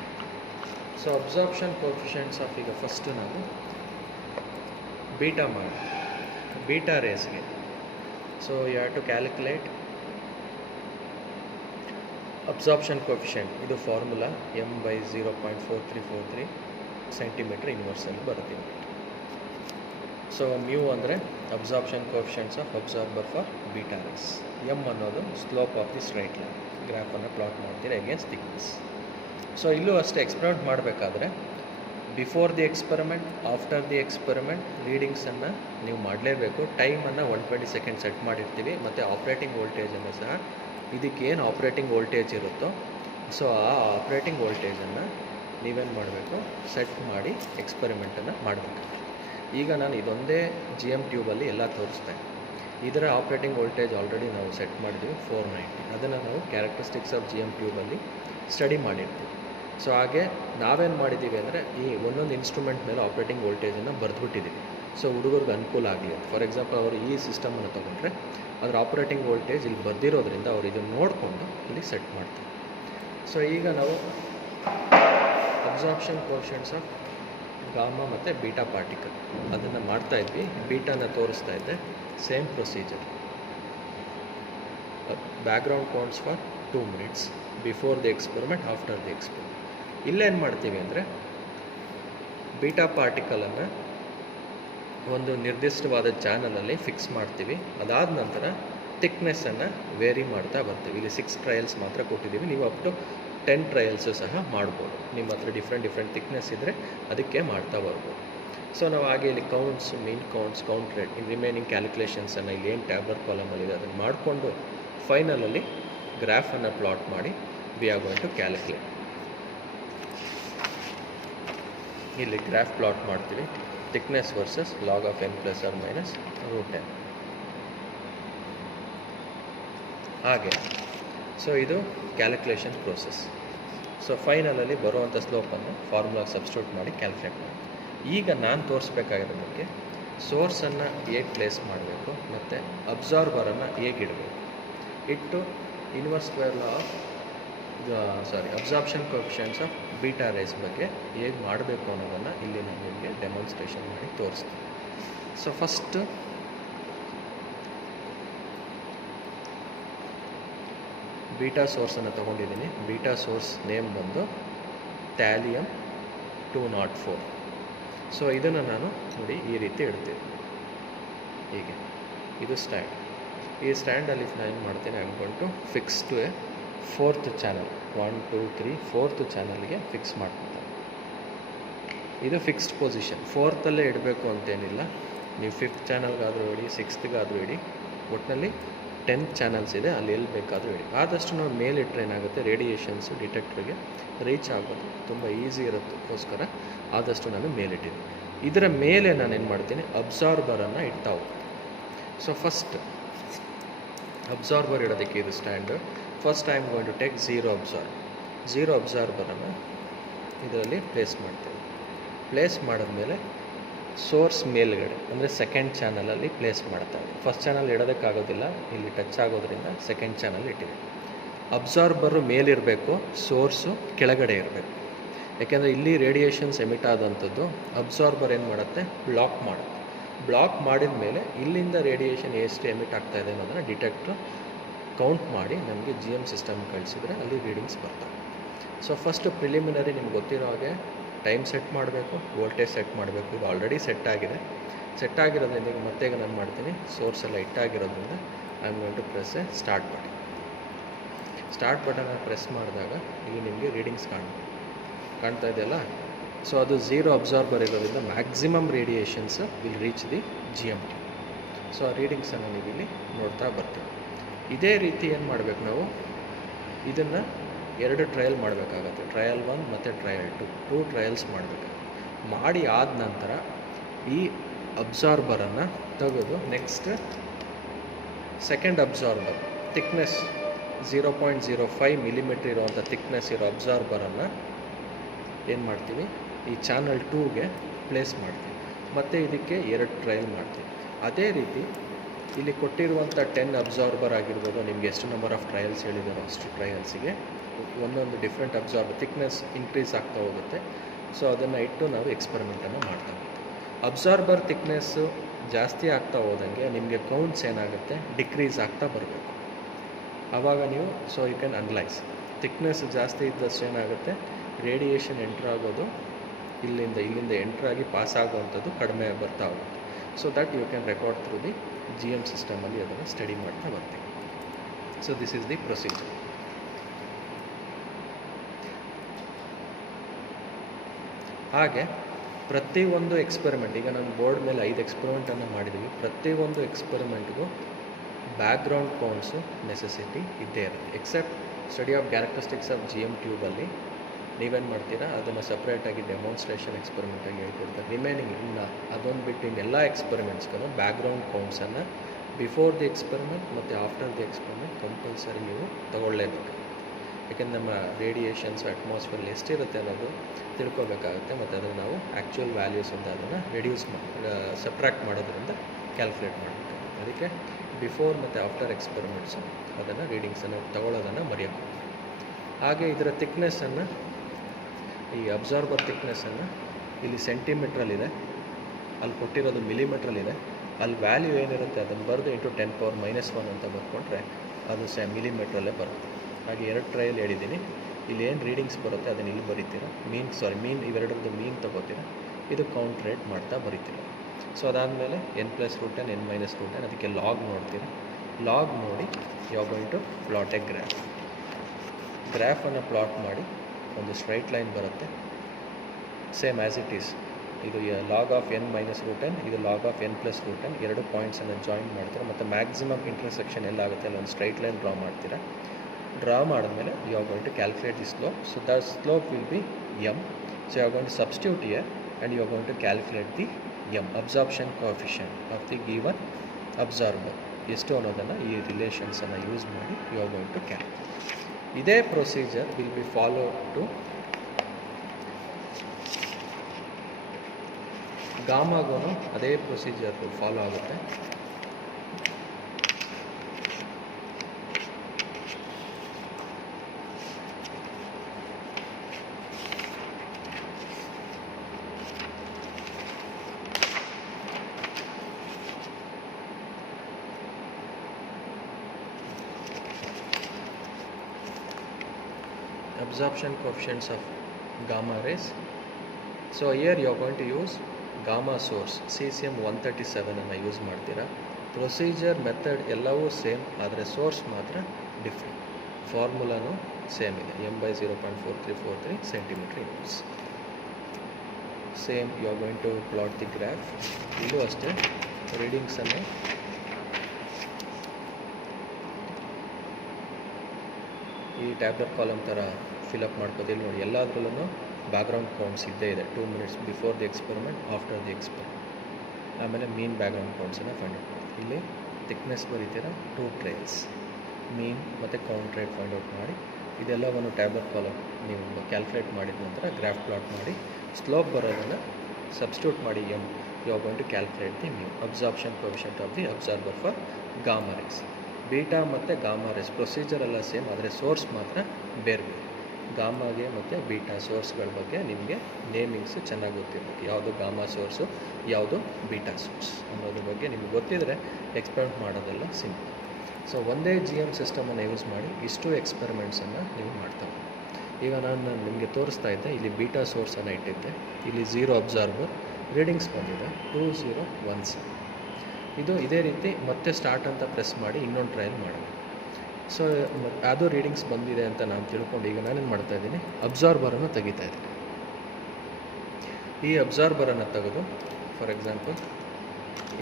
ಸೊ ಅಬ್ಸಾರ್ಪ್ಷನ್ ಕೋಎಫಿಷಿಯೆಂಟ್ಸ್ ಆಫ್, ಈಗ ಫಸ್ಟು ನಾವು ಬೀಟಾ ಮಾಡಿ ಬೀಟಾ ರೇಸ್ಗೆ. So you have to calculate absorption coefficient. ಇದು ಫಾರ್ಮುಲಾ m/0.4343 ಸೆಂಟಿಮೀಟರ್ ಇನ್ವರ್ಸಲ್ಲಿ ಬರುತ್ತೆ. ಸೊ ಮ್ಯೂ ಅಂದರೆ absorption coefficients of absorber for beta rays. M ಅನ್ನೋದು slope of the straight line. ಗ್ರಾಫನ್ನು ಪ್ಲಾಟ್ ಮಾಡ್ತೀರಿ ಅಗೇನ್ಸ್ಟ್ ಥಿಕ್ನೆಸ್. ಸೊ ಇಲ್ಲೂ ಅಷ್ಟೇ ಎಕ್ಸ್ಪೆರಿಮೆಂಟ್ ಮಾಡಬೇಕಾದ್ರೆ before the experiment, after the experiment ರೀಡಿಂಗ್ಸನ್ನು ನೀವು ಮಾಡಲೇಬೇಕು. ಟೈಮನ್ನು 120 ಸೆಕೆಂಡ್ ಸೆಟ್ ಮಾಡಿರ್ತೀವಿ. ಮತ್ತು ಆಪ್ರೇಟಿಂಗ್ ವೋಲ್ಟೇಜನ್ನು ಸಹ ಇದಕ್ಕೇನು ಆಪ್ರೇಟಿಂಗ್ ವೋಲ್ಟೇಜ್ ಇರುತ್ತೋ ಸೊ ಆ ಆಪ್ರೇಟಿಂಗ್ ವೋಲ್ಟೇಜನ್ನು ನೀವೇನು ಮಾಡಬೇಕು, ಸೆಟ್ ಮಾಡಿ ಎಕ್ಸ್ಪೆರಿಮೆಂಟನ್ನು ಮಾಡಬೇಕು. ಈಗ ನಾನು ಇದೊಂದೇ GM ಟ್ಯೂಬಲ್ಲಿ ಎಲ್ಲ ತೋರಿಸ್ತೇನೆ. ಇದರ ಆಪ್ರೇಟಿಂಗ್ ವೋಲ್ಟೇಜ್ ಆಲ್ರೆಡಿ ನಾವು ಸೆಟ್ ಮಾಡಿದ್ದೀವಿ 490. ಅದನ್ನು ನಾವು ಕ್ಯಾರೆಕ್ಟರಿಸ್ಟಿಕ್ಸ್ ಆಫ್ GM ಟ್ಯೂಬಲ್ಲಿ ಸ್ಟಡಿ ಮಾಡಿರ್ತೀವಿ. ಸೊ ಹಾಗೆ ನಾವೇನು ಮಾಡಿದ್ದೀವಿ ಅಂದರೆ ಈ ಒಂದೊಂದು ಇನ್ಸ್ಟ್ರೂಮೆಂಟ್ ಮೇಲೆ ಆಪ್ರೇಟಿಂಗ್ ವೋಲ್ಟೇಜನ್ನು ಬರೆದ್ಬಿಟ್ಟಿದ್ದೀವಿ. ಸೊ ಹುಡುಗರಿಗೆ ಅನುಕೂಲ ಆಗಲಿ. ಫಾರ್ ಎಕ್ಸಾಂಪಲ್ ಅವರು ಈ ಸಿಸ್ಟಮನ್ನು ತೊಗೊಂಡ್ರೆ ಅದರ ಆಪ್ರೇಟಿಂಗ್ ವೋಲ್ಟೇಜ್ ಇಲ್ಲಿ ಬರ್ದಿರೋದ್ರಿಂದ ಅವರು ಇದನ್ನು ನೋಡಿಕೊಂಡು ಇಲ್ಲಿ ಸೆಟ್ ಮಾಡ್ತಾರೆ. ಸೊ ಈಗ ನಾವು ಅಬ್ಸಾರ್ಪ್ಷನ್ ಕೋಫಿಷಿಯಂಟ್ಸ್ ಆಫ್ ಗಾಮಾ ಮತ್ತು ಬೀಟಾ ಪಾರ್ಟಿಕಲ್ ಅದನ್ನು ಮಾಡ್ತಾಯಿದ್ವಿ. ಬೀಟಾನ ತೋರಿಸ್ತಾ ಇದ್ದೆ. Same procedure. Background counts for 2 minutes before the experiment, after the experiment. ಇಲ್ಲೇನು ಮಾಡ್ತೀವಿ ಅಂದರೆ ಬೀಟಾ ಪಾರ್ಟಿಕಲನ್ನು ಒಂದು ನಿರ್ದಿಷ್ಟವಾದ ಚಾನಲಲ್ಲಿ ಫಿಕ್ಸ್ ಮಾಡ್ತೀವಿ. ಅದಾದ ನಂತರ ಥಿಕ್ನೆಸ್ಸನ್ನು ವೇರಿ ಮಾಡ್ತಾ ಬರ್ತೀವಿ. ಇಲ್ಲಿ 6 ಟ್ರಯಲ್ಸ್ ಮಾತ್ರ ಕೊಟ್ಟಿದ್ದೀವಿ. ನೀವು ಅಪ್ ಟು 10 ಟ್ರಯಲ್ಸು ಸಹ ಮಾಡ್ಬೋದು. ನಿಮ್ಮ ಹತ್ರ ಡಿಫ್ರೆಂಟ್ ಥಿಕ್ನೆಸ್ ಇದ್ದರೆ ಅದಕ್ಕೆ ಮಾಡ್ತಾ ಬರ್ಬೋದು. ಸೊ ನಾವು ಹಾಗೆ ಇಲ್ಲಿ counts, mean counts, count rate, in remaining ಕ್ಯಾಲ್ಕುಲೇಷನ್ಸನ್ನು ಇಲ್ಲಿ ಏನು ಟ್ಯಾಬ್ಲರ್ ಕಾಲಮಲ್ಲಿದೆ ಅದನ್ನು ಮಾಡಿಕೊಂಡು ಫೈನಲಲ್ಲಿ ಗ್ರಾಫನ್ನು ಪ್ಲಾಟ್ ಮಾಡಿ we are going to calculate. ಇಲ್ಲಿ ಗ್ರಾಫ್ ಪ್ಲಾಟ್ ಮಾಡ್ತೀವಿ. Thickness versus log of n + or - √n. ಹಾಗೆ ಸೊ ಇದು ಕ್ಯಾಲ್ಕುಲೇಷನ್ ಪ್ರೋಸೆಸ್. ಸೊ ಫೈನಲಲ್ಲಿ ಬರುವಂಥ ಸ್ಲೋಪನ್ನು ಫಾರ್ಮುಲಾಗೆ ಸಬ್ಸ್ಟಿಟ್ಯೂಟ್ ಮಾಡಿ ಕ್ಯಾಲ್ಕುಲೇಟ್ ಮಾಡಿ. ಈಗ ನಾನು ತೋರಿಸ್ಬೇಕಾಗಿರೋದಕ್ಕೆ ಸೋರ್ಸನ್ನು ಹೇಗೆ ಪ್ಲೇಸ್ ಮಾಡಬೇಕು ಮತ್ತು ಅಬ್ಸಾರ್ಬರನ್ನು ಹೇಗೆ ಇಡಬೇಕು, ಇಟ್ಟು inverse square law of absorption coefficients of beta rays ಬಗ್ಗೆ ಹೇಗೆ ಮಾಡಬೇಕು ಅನ್ನೋದನ್ನು ಇಲ್ಲಿ ನಾನು ನಿಮಗೆ ಡೆಮಾನ್ಸ್ಟ್ರೇಷನ್ ಮಾಡಿ ತೋರಿಸ್ತೀನಿ. ಸೊ ಫಸ್ಟ್ ಬೀಟಾ ಸೋರ್ಸನ್ನು ತೊಗೊಂಡಿದ್ದೀನಿ. ಬೀಟಾ ಸೋರ್ಸ್ ನೇಮ್ ಬಂದು ಥ್ಯಾಲಿಯಮ್ 204. ಸೊ ಇದನ್ನು ನಾನು ನೋಡಿ ಈ ರೀತಿ ಇಡ್ತೀನಿ. ಹೀಗೆ ಇದು ಸ್ಟ್ಯಾಂಡ್. ಈ ಸ್ಟ್ಯಾಂಡಲ್ಲಿ ನಾನು ಏನು ಮಾಡ್ತೀನಿ, ಅಂದ್ಕೊಂಡು fix to A 4th channel. 1 2 3 4th ಚಾನಲ್ಗೆ ಫಿಕ್ಸ್ ಮಾಡ್ಕೊತಾರೆ. ಇದು ಫಿಕ್ಸ್ಡ್ ಪೊಸಿಷನ್. 4thಲ್ಲೇ ಇಡಬೇಕು ಅಂತೇನಿಲ್ಲ. ನೀವು 5th ಚಾನಲ್ಗಾದರೂ ಇಡಿ, 6thಗಾದರೂ ಇಡಿ. ಒಟ್ಟಿನಲ್ಲಿ 10 ಚಾನಲ್ಸ್ ಇದೆ, ಅಲ್ಲಿ ಎಲ್ಲಿ ಬೇಕಾದರೂ ಇಡಿ. ಆದಷ್ಟು ನಾವು ಮೇಲಿಟ್ಟರೆ ಏನಾಗುತ್ತೆ, ರೇಡಿಯೇಷನ್ಸು ಡಿಟೆಕ್ಟ್ರಿಗೆ ರೀಚ್ ಆಗೋದು ತುಂಬ ಈಸಿ ಇರೋದಕ್ಕೋಸ್ಕರ ಆದಷ್ಟು ನಾನು ಮೇಲಿಟ್ಟಿದ್ದೀನಿ. ಇದರ ಮೇಲೆ ನಾನು ಏನು ಮಾಡ್ತೀನಿ, ಅಬ್ಸಾರ್ಬರನ್ನು ಇಡ್ತಾ ಹೋಗ್ತೀನಿ. ಸೊ ಫಸ್ಟ್ ಅಬ್ಸಾರ್ಬರ್ ಇಡೋದಕ್ಕೆ ಇದು stand. First I am going to take zero ಅಬ್ಸಾರ್ಬರನ್ನು ಇದರಲ್ಲಿ ಪ್ಲೇಸ್ ಮಾಡ್ತೀನಿ. ಪ್ಲೇಸ್ ಮಾಡಿದ್ಮೇಲೆ ಸೋರ್ಸ್ ಮೇಲ್ಗಡೆ ಅಂದರೆ ಸೆಕೆಂಡ್ ಚಾನಲಲ್ಲಿ ಪ್ಲೇಸ್ ಮಾಡ್ತಾರೆ. ಫಸ್ಟ್ ಚಾನಲ್ ಇಡೋದಕ್ಕಾಗೋದಿಲ್ಲ, ಇಲ್ಲಿ ಟಚ್ ಆಗೋದ್ರಿಂದ ಸೆಕೆಂಡ್ ಚಾನಲ್ ಇಟ್ಟಿದೆ. ಅಬ್ಸಾರ್ಬರು ಮೇಲಿರಬೇಕು, ಸೋರ್ಸು ಕೆಳಗಡೆ ಇರಬೇಕು. ಯಾಕೆಂದರೆ ಇಲ್ಲಿ ರೇಡಿಯೇಷನ್ಸ್ ಎಮಿಟ್ ಆದಂಥದ್ದು ಅಬ್ಸಾರ್ಬರ್ ಏನು ಮಾಡುತ್ತೆ, ಬ್ಲಾಕ್ ಮಾಡಿದ ಮೇಲೆ ಇಲ್ಲಿಂದ ರೇಡಿಯೇಷನ್ ಎಷ್ಟು ಎಮಿಟ್ ಆಗ್ತಾಯಿದೆ ಅನ್ನೋದನ್ನು ಡಿಟೆಕ್ಟ್ರ್ ಕೌಂಟ್ ಮಾಡಿ ನಮಗೆ GM ಸಿಸ್ಟಮ್ ಕಳಿಸಿದರೆ ಅಲ್ಲಿ ರೀಡಿಂಗ್ಸ್ ಬರ್ತವೆ. ಸೊ ಫಸ್ಟ್ ಪ್ರಿಲಿಮಿನರಿ ನಿಮ್ಗೆ ಗೊತ್ತಿರೋ ಹಾಗೆ ಟೈಮ್ ಸೆಟ್ ಮಾಡಬೇಕು, ವೋಲ್ಟೇಜ್ ಸೆಟ್ ಮಾಡಬೇಕು. ಇದು ಆಲ್ರೆಡಿ ಸೆಟ್ ಆಗಿರೋದ್ರಿಂದ ಈಗ ಮತ್ತೆ ನಾನು ಮಾಡ್ತೀನಿ, ಸೋರ್ಸ್ ಎಲ್ಲ ಇಟ್ಟಾಗಿರೋದ್ರಿಂದ I am going to press a start ಬಟನ್ನ ಪ್ರೆಸ್ ಮಾಡಿದಾಗ ಇಲ್ಲಿ ನಿಮಗೆ ರೀಡಿಂಗ್ಸ್ ಕಾಣ್ತಾ ಇದೆಯಲ್ಲ. ಸೊ ಅದು 0 ಅಬ್ಸಾರ್ಬರ್ ಇರೋದ್ರಿಂದ maximum radiations will reach the GM. So ಆ ರೀಡಿಂಗ್ಸನ್ನು ನೀವು ಇಲ್ಲಿ ನೋಡ್ತಾ ಬರ್ತೀವಿ. ಇದೇ ರೀತಿ ಏನು ಮಾಡಬೇಕು, ನಾವು ಇದನ್ನು 2 ಟ್ರಯಲ್ ಮಾಡಬೇಕಾಗತ್ತೆ. ಟ್ರಯಲ್ 1 ಮತ್ತು ಟ್ರಯಲ್ 2 ಟ್ರಯಲ್ಸ್ ಮಾಡಬೇಕಾಗುತ್ತೆ. ಮಾಡಿ ಆದ ನಂತರ ಈ ಅಬ್ಸಾರ್ಬರನ್ನು ತೆಗೆದು next second absorber thickness 0.05 millimetre ಇರೋವಂಥ ಥಿಕ್ನೆಸ್ ಇರೋ ಅಬ್ಸಾರ್ಬರನ್ನು ಏನು ಮಾಡ್ತೀವಿ, ಈ ಚಾನಲ್ 2ಗೆ ಪ್ಲೇಸ್ ಮಾಡ್ತೀವಿ. ಮತ್ತು ಇದಕ್ಕೆ 2 ಟ್ರಯಲ್ ಮಾಡ್ತೀವಿ. ಅದೇ ರೀತಿ ಇಲ್ಲಿ ಕೊಟ್ಟಿರುವಂಥ 10 ಅಬ್ಸಾರ್ಬರ್ ಆಗಿರ್ಬೋದು, ನಿಮಗೆ ಎಷ್ಟು ನಂಬರ್ ಆಫ್ ಟ್ರಯಲ್ಸ್ ಹೇಳಿದಾರೋ ಅಷ್ಟು ಟ್ರಯಲ್ಸಿಗೆ ಒಂದೊಂದು ಡಿಫ್ರೆಂಟ್ ಅಬ್ಸಾರ್ಬರ್ ಥಿಕ್ನೆಸ್ ಇನ್ಕ್ರೀಸ್ ಆಗ್ತಾ ಹೋಗುತ್ತೆ. ಸೊ ಅದನ್ನು ಇಟ್ಟು ನಾವು ಎಕ್ಸ್ಪೆರಿಮೆಂಟನ್ನು ಮಾಡ್ತಾ ಹೋಗ್ತೀವಿ. ಅಬ್ಸಾರ್ಬರ್ ಥಿಕ್ನೆಸ್ಸು ಜಾಸ್ತಿ ಆಗ್ತಾ ಹೋದಂಗೆ ನಿಮಗೆ ಕೌಂಟ್ಸ್ ಏನಾಗುತ್ತೆ ಡಿಕ್ರೀಸ್ ಆಗ್ತಾ ಬರಬೇಕು. ಆವಾಗ ನೀವು ಯು ಕ್ಯಾನ್ ಅನಲೈಸ್. ಥಿಕ್ನೆಸ್ ಜಾಸ್ತಿ ಇದ್ದಷ್ಟು ಏನಾಗುತ್ತೆ, ರೇಡಿಯೇಷನ್ ಎಂಟ್ರ್ ಆಗೋದು ಇಲ್ಲಿಂದ ಎಂಟ್ರಾಗಿ ಪಾಸ್ ಆಗುವಂಥದ್ದು ಕಡಿಮೆ ಬರ್ತಾ ಹೋಗುತ್ತೆ. So that you can record through the GM ಸಿಸ್ಟಮಲ್ಲಿ ಅದನ್ನು ಸ್ಟಡಿ ಮಾಡ್ತಾ ಬರ್ತೀವಿ. So this is the procedure. ಹಾಗೆ ಪ್ರತಿಯೊಂದು ಎಕ್ಸ್ಪೆರಿಮೆಂಟ್, ಈಗ ನಮ್ಮ ಬೋರ್ಡ್ ಮೇಲೆ 5 ಎಕ್ಸ್ಪೆರಿಮೆಂಟನ್ನು ಮಾಡಿದ್ದೀವಿ. ಪ್ರತಿಯೊಂದು ಎಕ್ಸ್ಪೆರಿಮೆಂಟ್ಗೂ ಬ್ಯಾಕ್ಗ್ರೌಂಡ್ ಕೌಂಟ್ಸು ನೆಸೆಸಿಟಿ ಇದ್ದೇ ಇರುತ್ತೆ. Except study of characteristics of GM ಟ್ಯೂಬಲ್ಲಿ ನೀವೇನು ಮಾಡ್ತೀರಾ, ಅದನ್ನು ಸಪ್ರೇಟಾಗಿ ಡೆಮಾನ್ಸ್ಟ್ರೇಷನ್ ಎಕ್ಸ್ಪೆರಿಮೆಂಟಾಗಿ ಹೇಳ್ಕೊಡ್ತಾರೆ. ರಿಮೈನಿಂಗ್ ಅದೊಂದು ಬಿಟ್ಟು ಎಲ್ಲ ಎಕ್ಸ್ಪೆರಿಮೆಂಟ್ಸ್ಗೂ ಬ್ಯಾಕ್ಗ್ರೌಂಡ್ ಕೌಂಟ್ಸನ್ನು ಬಿಫೋರ್ ದಿ ಎಕ್ಸ್ಪೆರಿಮೆಂಟ್ ಮತ್ತು ಆಫ್ಟರ್ ದಿ ಎಕ್ಸ್ಪೆರಿಮೆಂಟ್ ಕಂಪಲ್ಸರಿ ನೀವು ತಗೊಳ್ಳೇಬೇಕು. ಯಾಕೆಂದರೆ ನಮ್ಮ ರೇಡಿಯೇಷನ್ಸ್ ಅಟ್ಮಾಸ್ಫಿಯರ್ ಎಷ್ಟಿರುತ್ತೆ ಅನ್ನೋದು ತಿಳ್ಕೊಬೇಕಾಗುತ್ತೆ. ಮತ್ತು ಅದನ್ನು ನಾವು ಆ್ಯಕ್ಚುಯಲ್ ವ್ಯಾಲ್ಯೂಸಿಂದ ಅದನ್ನು ಸಬ್ಟ್ರಾಕ್ಟ್ ಮಾಡೋದ್ರಿಂದ ಕ್ಯಾಲ್ಕುಲೇಟ್ ಮಾಡಬೇಕು. ಅದಕ್ಕೆ ಬಿಫೋರ್ ಮತ್ತು ಆಫ್ಟರ್ ಎಕ್ಸ್ಪೆರಿಮೆಂಟ್ಸು ಅದನ್ನು ರೀಡಿಂಗ್ಸನ್ನು ತಗೊಳ್ಳೋದನ್ನು ಮರೆಯೋದು. ಹಾಗೆ ಇದರ ಥಿಕ್ನೆಸ್ಸನ್ನು, ಈ ಅಬ್ಸಾರ್ಬರ್ ಥಿಕ್ನೆಸ್ಸನ್ನು ಇಲ್ಲಿ ಸೆಂಟಿಮೀಟ್ರಲ್ಲಿದೆ, ಅಲ್ಲಿ ಕೊಟ್ಟಿರೋದು ಮಿಲಿಮೀಟ್ರಲ್ಲಿದೆ. ಅಲ್ಲಿ ವ್ಯಾಲ್ಯೂ ಏನಿರುತ್ತೆ ಅದನ್ನು ಬರೆದು ಇಂಟು 10⁻⁻1 ಅಂತ ಬರ್ಕೊಂಡ್ರೆ ಅದು ಮಿಲಿಮೀಟ್ರಲ್ಲೇ ಬರುತ್ತೆ. ಹಾಗೆ 2 ಟ್ರಯಲ್ ಹೇಳಿದ್ದೀನಿ. ಇಲ್ಲಿ ಏನು ರೀಡಿಂಗ್ಸ್ ಬರುತ್ತೆ ಅದನ್ನು ಇಲ್ಲಿ ಬರೀತೀರಾ. ಮೀನ್ ಇವೆರಡರದ್ದು ಮೀನ್ ತೊಗೋತೀರಾ, ಇದು ಕೌಂಟ್ ರೇಟ್ ಮಾಡ್ತಾ ಬರೀತೀರ. ಸೊ ಅದಾದಮೇಲೆ n+√10 n-√10 ಅದಕ್ಕೆ ಲಾಗ್ ನೋಡ್ತೀರಾ. ಲಾಗ್ ನೋಡಿ you are going to plot a ಗ್ರಾಫನ್ನು ಪ್ಲಾಟ್ ಮಾಡಿ ಒಂದು ಸ್ಟ್ರೈಟ್ ಲೈನ್ ಬರುತ್ತೆ, ಸೇಮ್ ಆ್ಯಸ್ ಇಟ್ ಈಸ್. ಇದು ಲಾಗ್ ಆಫ್ n-√10, ಇದು ಲಾಗ್ ಆಫ್ n+√10. 2 ಪಾಯಿಂಟ್ಸನ್ನು ಜಾಯಿನ್ ಮಾಡ್ತೀರಾ ಮತ್ತು ಮ್ಯಾಕ್ಸಿಮಮ್ ಇಂಟರ್ಸೆಕ್ಷನ್ ಎಲ್ಲಾಗುತ್ತೆ ಅಲ್ಲಿ ಒಂದು ಸ್ಟ್ರೈಟ್ ಲೈನ್ ಡ್ರಾ ಮಾಡ್ತೀರಾ. ಡ್ರಾ ಮಾಡಿದ್ಮೇಲೆ you are going to calculate the slope. So the slope will be m. So you are going to substitute here and you are going to calculate the m, absorption coefficient of the given absorber ಎಷ್ಟು ಅನ್ನೋದನ್ನು ಈ ರಿಲೇಷನ್ಸನ್ನು use ಮಾಡಿ you are going to calculate. ಇದೇ procedure will be follow to ಗಾಮಾಗೂ ಅದೇ procedure follow ಆಗುತ್ತೆ. Absorption coefficients of gamma rays. So here you are going to use gamma source cesium-137 ಅನ್ನು ಯೂಸ್ ಮಾಡ್ತೀರಾ. ಪ್ರೊಸೀಜರ್ ಮೆಥಡ್ ಎಲ್ಲವೂ same, ಆದರೆ source ಮಾತ್ರ different. ಫಾರ್ಮುಲಾನು ಸೇಮ್ ಇದೆ, m/0.4343 centimeter inverse. Same you are going to plot the graph. ಇಲ್ಲೂ ಅಷ್ಟೇ ರೀಡಿಂಗ್ಸನ್ನು ಈ ಟ್ಯಾಬ್ಲೆಟ್ ಕಾಲಮ್ ಥರ ಫಿಲಪ್ ಮಾಡ್ಕೋದಿಲ್ಲ ನೋಡಿ. ಎಲ್ಲದರಲ್ಲೂ ಬ್ಯಾಕ್ಗ್ರೌಂಡ್ ಕೌಂಟ್ಸ್ ಇದ್ದೇ ಇದೆ. 2 minutes before the experiment, after the experiment. ಆಮೇಲೆ ಮೀನ್ ಬ್ಯಾಕ್ಗ್ರೌಂಡ್ ಕೌಂಟ್ಸನ್ನು ಫೈಂಡ್ ಔಟ್ ಮಾಡಿ. ಇಲ್ಲಿ ಥಿಕ್ನೆಸ್ ಬರೀತೀರ, 2 ಟ್ರಯಲ್ಸ್, ಮೀನ್ ಮತ್ತು ಕೌಂಟ್ ರೇಟ್ ಫೈಂಡ್ ಔಟ್ ಮಾಡಿ. ಇದೆಲ್ಲವನ್ನು ಟ್ಯಾಬ್ಲೆಟ್ ಕಾಲಮ್ ನೀವು ಕ್ಯಾಲ್ಕುಲೇಟ್ ಮಾಡಿದ ನಂತರ ಗ್ರಾಫ್ ಪ್ಲಾಟ್ ಮಾಡಿ ಸ್ಲೋಪ್ ಬರೋದನ್ನು ಸಬ್ಸ್ಟಿಟ್ಯೂಟ್ ಮಾಡಿ you are going to calculate the mean absorption coefficient of the absorber for gamma rays. Beta ಮತ್ತು ಗಾಮಾ ರೇಸ್ ಪ್ರೊಸೀಜರ್ ಎಲ್ಲ ಸೇಮ್, ಆದರೆ ಸೋರ್ಸ್ ಮಾತ್ರ ಬೇರೆ ಬೇರೆ. ಗಾಮಾಗೆ ಮತ್ತು ಬೀಟಾ ಸೋರ್ಸ್ಗಳ ಬಗ್ಗೆ ನಿಮಗೆ ನೇಮಿಂಗ್ಸು ಚೆನ್ನಾಗಿ ಗೊತ್ತಿರಬೇಕು. ಯಾವುದು ಗಾಮಾ ಸೋರ್ಸು, ಯಾವುದು ಬೀಟಾ ಸೋರ್ಸ್ ಅನ್ನೋದ್ರ ಬಗ್ಗೆ ನಿಮಗೆ ಗೊತ್ತಿದ್ದರೆ ಎಕ್ಸ್ಪೆರಿಮೆಂಟ್ ಮಾಡೋದೆಲ್ಲ ಸಿಂಪಲ್. ಸೊ ಒಂದೇ GM ಸಿಸ್ಟಮನ್ನು ಯೂಸ್ ಮಾಡಿ ಇಷ್ಟು ಎಕ್ಸ್ಪೆರಿಮೆಂಟ್ಸನ್ನು ನೀವು ಮಾಡ್ತಾ ಹೋಗಿ. ಈಗ ನಾನು ನಿಮಗೆ ತೋರಿಸ್ತಾ ಇದ್ದೆ, ಇಲ್ಲಿ ಬೀಟಾ ಸೋರ್ಸನ್ನು ಇಟ್ಟಿದ್ದೆ, ಇಲ್ಲಿ 0 ಅಬ್ಸಾರ್ಬರ್, ರೀಡಿಂಗ್ಸ್ ಬಂದಿದೆ 2017. ಇದು ಇದೇ ರೀತಿ ಮತ್ತೆ ಸ್ಟಾರ್ಟ್ ಅಂತ ಪ್ರೆಸ್ ಮಾಡಿ ಇನ್ನೊಂದು ಟ್ರಯಲ್ ಮಾಡೋಣ. ಸೊ ಅದು ರೀಡಿಂಗ್ಸ್ ಬಂದಿದೆ ಅಂತ ನಾನು ತಿಳ್ಕೊಂಡು ಈಗ ನಾನೇನು ಮಾಡ್ತಾಯಿದ್ದೀನಿ, ಅಬ್ಸಾರ್ಬರನ್ನು ತೆಗಿತಾ ಇದ್ದೀನಿ. ಈ ಅಬ್ಸಾರ್ಬರನ್ನು ತೆಗೆದು ಫಾರ್ ಎಕ್ಸಾಂಪಲ್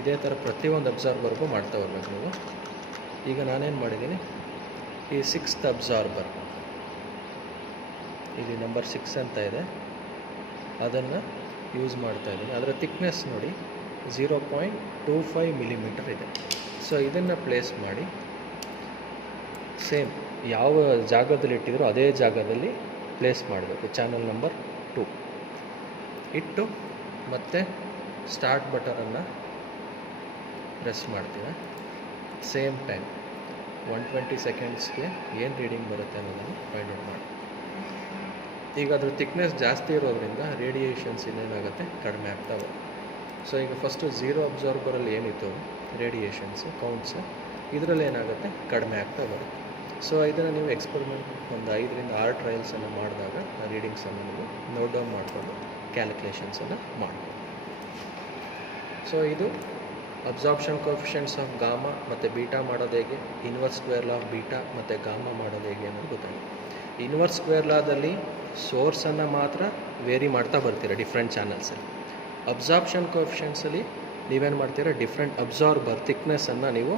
ಇದೇ ಥರ ಪ್ರತಿಯೊಂದು ಅಬ್ಸಾರ್ಬರ್ಗೂ ಮಾಡ್ತಾ ಬರ್ಬೇಕು ನೀವು. ಈಗ ನಾನೇನು ಮಾಡಿದ್ದೀನಿ, ಈ 6th ಅಬ್ಸಾರ್ಬರ್, ಇಲ್ಲಿ ನಂಬರ್ 6 ಅಂತ ಇದೆ, ಅದನ್ನು ಯೂಸ್ ಮಾಡ್ತಾಯಿದ್ದೀನಿ. ಅದರ ಥಿಕ್ನೆಸ್ ನೋಡಿ 0.25 millimeter ಇದೆ. ಸೊ ಇದನ್ನು ಪ್ಲೇಸ್ ಮಾಡಿ ಸೇಮ್ ಯಾವ ಜಾಗದಲ್ಲಿ ಇಟ್ಟಿದ್ರೋ ಅದೇ ಜಾಗದಲ್ಲಿ ಪ್ಲೇಸ್ ಮಾಡಬೇಕು. ಚಾನಲ್ ನಂಬರ್ 2 ಇಟ್ಟು ಮತ್ತೆ ಸ್ಟಾರ್ಟ್ ಬಟನನ್ನು ಪ್ರೆಸ್ ಮಾಡ್ತೀವಿ. ಸೇಮ್ ಟೈಮ್ 120 ಸೆಕೆಂಡ್ಸ್ಗೆ ಏನು ರೀಡಿಂಗ್ ಬರುತ್ತೆ ಅನ್ನೋದನ್ನು ಫೈಂಡ್ ಔಟ್ ಮಾಡಿ. ಈಗ ಅದ್ರ ಥಿಕ್ನೆಸ್ ಜಾಸ್ತಿ ಇರೋದ್ರಿಂದ ರೇಡಿಯೇಷನ್ಸ್ ಇನ್ನೇನಾಗುತ್ತೆ, ಕಡಿಮೆ ಆಗ್ತಾ ಬರುತ್ತೆ. ಸೊ ಈಗ ಫಸ್ಟು ಝೀರೋ ಅಬ್ಸಾರ್ಬರಲ್ಲಿ ಏನಿತ್ತು ರೇಡಿಯೇಷನ್ಸು ಕೌಂಟ್ಸು ಇದರಲ್ಲಿ ಏನಾಗುತ್ತೆ ಕಡಿಮೆ ಆಗ್ತಾ ಬರುತ್ತೆ. ಸೊ ಇದನ್ನು ನೀವು ಎಕ್ಸ್ಪೆರಿಮೆಂಟ್ ಒಂದು 5ರಿಂದ 6 ಟ್ರಯಲ್ಸನ್ನು ಮಾಡಿದಾಗ ಆ ರೀಡಿಂಗ್ಸನ್ನು ನೀವು ನೋಟ್ ಡೌನ್ ಮಾಡಿಕೊಂಡು ಕ್ಯಾಲ್ಕುಲೇಷನ್ಸನ್ನು ಮಾಡ್ಬೋದು. ಸೊ ಇದು ಅಬ್ಸಾರ್ಪ್ಷನ್ ಕೋಫಿಷಿಯೆಂಟ್ಸ್ ಆಫ್ ಗಾಮಾ ಮತ್ತು ಬೀಟಾ ಮಾಡೋದು ಹೇಗೆ, inverse square law of beta ಮತ್ತು ಗಾಮಾ ಮಾಡೋದು ಹೇಗೆ ಅನ್ನೋದು ಗೊತ್ತಾಗಿದೆ. ಇನ್ವರ್ಸ್ ಸ್ಕ್ವೇರ್ ಲಾದಲ್ಲಿ ಸೋರ್ಸನ್ನು ಮಾತ್ರ ವೇರಿ ಮಾಡ್ತಾ ಬರ್ತೀರ ಡಿಫ್ರೆಂಟ್ ಚಾನಲ್ಸಲ್ಲಿ. ಅಬ್ಸಾರ್ಪ್ಷನ್ ಕೋಫಿಷಿಯೆಂಟ್ಸಲ್ಲಿ ನೀವೇನು ಮಾಡ್ತೀರಾ, ಡಿಫ್ರೆಂಟ್ ಅಬ್ಸಾರ್ಬರ್ ಥಿಕ್ನೆಸ್ಸನ್ನು ನೀವು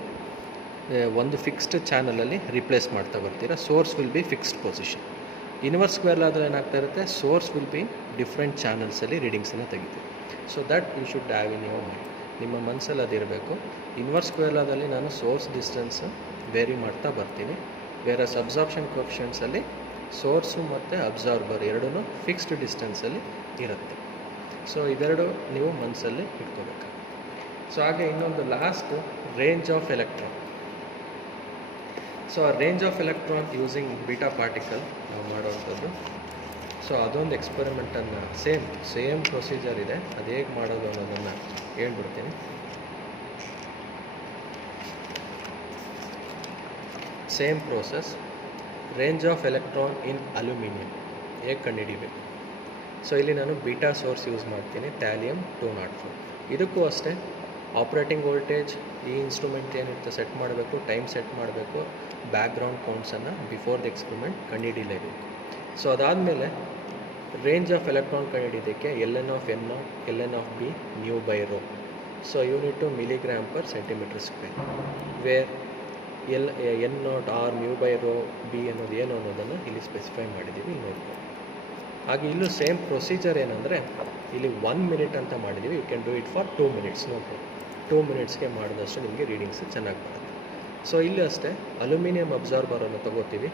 ಒಂದು ಫಿಕ್ಸ್ಡ್ ಚಾನಲಲ್ಲಿ ರಿಪ್ಲೇಸ್ ಮಾಡ್ತಾ ಬರ್ತೀರಾ. Source will be fixed position. Inverse square ಲಾದಲ್ಲಿ ಏನಾಗ್ತಾ ಇರುತ್ತೆ, ಸೋರ್ಸ್ ವಿಲ್ ಬಿ ಡಿಫ್ರೆಂಟ್ ಚಾನಲ್ಸಲ್ಲಿ ರೀಡಿಂಗ್ಸನ್ನು ತೆಗಿತೀವಿ. So that you should have in your mind. ನಿಮ್ಮ ಮನಸ್ಸಲ್ಲಿ ಅದಿರಬೇಕು. ಇನ್ವರ್ಸ್ ಸ್ಕ್ವೇರ್ ಲಾದಲ್ಲಿ ನಾನು ಸೋರ್ಸ್ ಡಿಸ್ಟೆನ್ಸ್ ವೇರಿ ಮಾಡ್ತಾ ಬರ್ತೀನಿ, ಬೇರೆ ಅಬ್ಸಾರ್ಪ್ಷನ್ ಕೋಫಿಷಿಯೆಂಟ್ಸಲ್ಲಿ ಸೋರ್ಸು ಮತ್ತು ಅಬ್ಸಾರ್ಬರ್ ಎರಡೂ ಫಿಕ್ಸ್ಡ್ ಡಿಸ್ಟೆನ್ಸಲ್ಲಿ ಇರುತ್ತೆ. ಸೊ ಇದೆರಡು ನೀವು ಮನಸ್ಸಲ್ಲಿ ಇಟ್ಕೋಬೇಕು. ಸೊ ಹಾಗೆ ಇನ್ನೊಂದು last range of electron. So ಆ range of electron using beta particle ನಾವು ಮಾಡೋವಂಥದ್ದು. ಸೊ ಅದೊಂದು ಎಕ್ಸ್ಪೆರಿಮೆಂಟನ್ನು ಸೇಮ್ ಪ್ರೊಸೀಜರ್ ಇದೆ, ಅದು ಹೇಗೆ ಮಾಡೋದು ಅನ್ನೋದನ್ನು ಹೇಳ್ಬಿಡ್ತೀನಿ. Same process. Range of electron in aluminium ಹೇಗೆ ಕಂಡುಹಿಡಿಬೇಕು. ಸೊ ಇಲ್ಲಿ ನಾನು ಬೀಟಾ ಸೋರ್ಸ್ ಯೂಸ್ ಮಾಡ್ತೀನಿ, ಥ್ಯಾಲಿಯಮ್ 204. ಇದಕ್ಕೂ ಅಷ್ಟೇ ಆಪ್ರೇಟಿಂಗ್ ವೋಲ್ಟೇಜ್ ಈ ಇನ್ಸ್ಟ್ರೂಮೆಂಟ್ ಏನಿರುತ್ತೆ ಸೆಟ್ ಮಾಡಬೇಕು, ಟೈಮ್ ಸೆಟ್ ಮಾಡಬೇಕು, ಬ್ಯಾಕ್ಗ್ರೌಂಡ್ ಕೌಂಟ್ಸನ್ನು ಬಿಫೋರ್ ದ ಎಕ್ಸ್ಪೆರಿಮೆಂಟ್ ಕಂಡುಹಿಡಿಯಲೇಬೇಕು. ಸೊ ಅದಾದಮೇಲೆ ರೇಂಜ್ ಆಫ್ ಎಲೆಕ್ಟ್ರಾನ್ ಕಂಡುಹಿಡಿಯೋದಕ್ಕೆ ln of n naught, ln of b, mu by rho. So unit to milligram per centimetre square, where n naught r mu by rho b ಅನ್ನೋದು ಏನು ಅನ್ನೋದನ್ನು ಇಲ್ಲಿ specify ಮಾಡಿದ್ದೀವಿ, ನೋಡ್ಬೋದು. ಹಾಗೆ ಇಲ್ಲೂ ಸೇಮ್ ಪ್ರೊಸೀಜರ್ ಏನಂದರೆ ಇಲ್ಲಿ 1 ಮಿನಿಟ್ ಅಂತ ಮಾಡಿದ್ದೀವಿ. You can do it for 2 minutes, ನೋಡ್ಬೋದು. 2 ಮಿನಿಟ್ಸ್ಗೆ ಮಾಡಿದಷ್ಟು ನಿಮಗೆ ರೀಡಿಂಗ್ಸ್ ಚೆನ್ನಾಗಿ ಬರುತ್ತೆ. ಸೊ ಇಲ್ಲಿ ಅಷ್ಟೇ ಅಲ್ಯೂಮಿನಿಯಂ ಅಬ್ಸಾರ್ಬರನ್ನು ತೊಗೋತೀವಿ.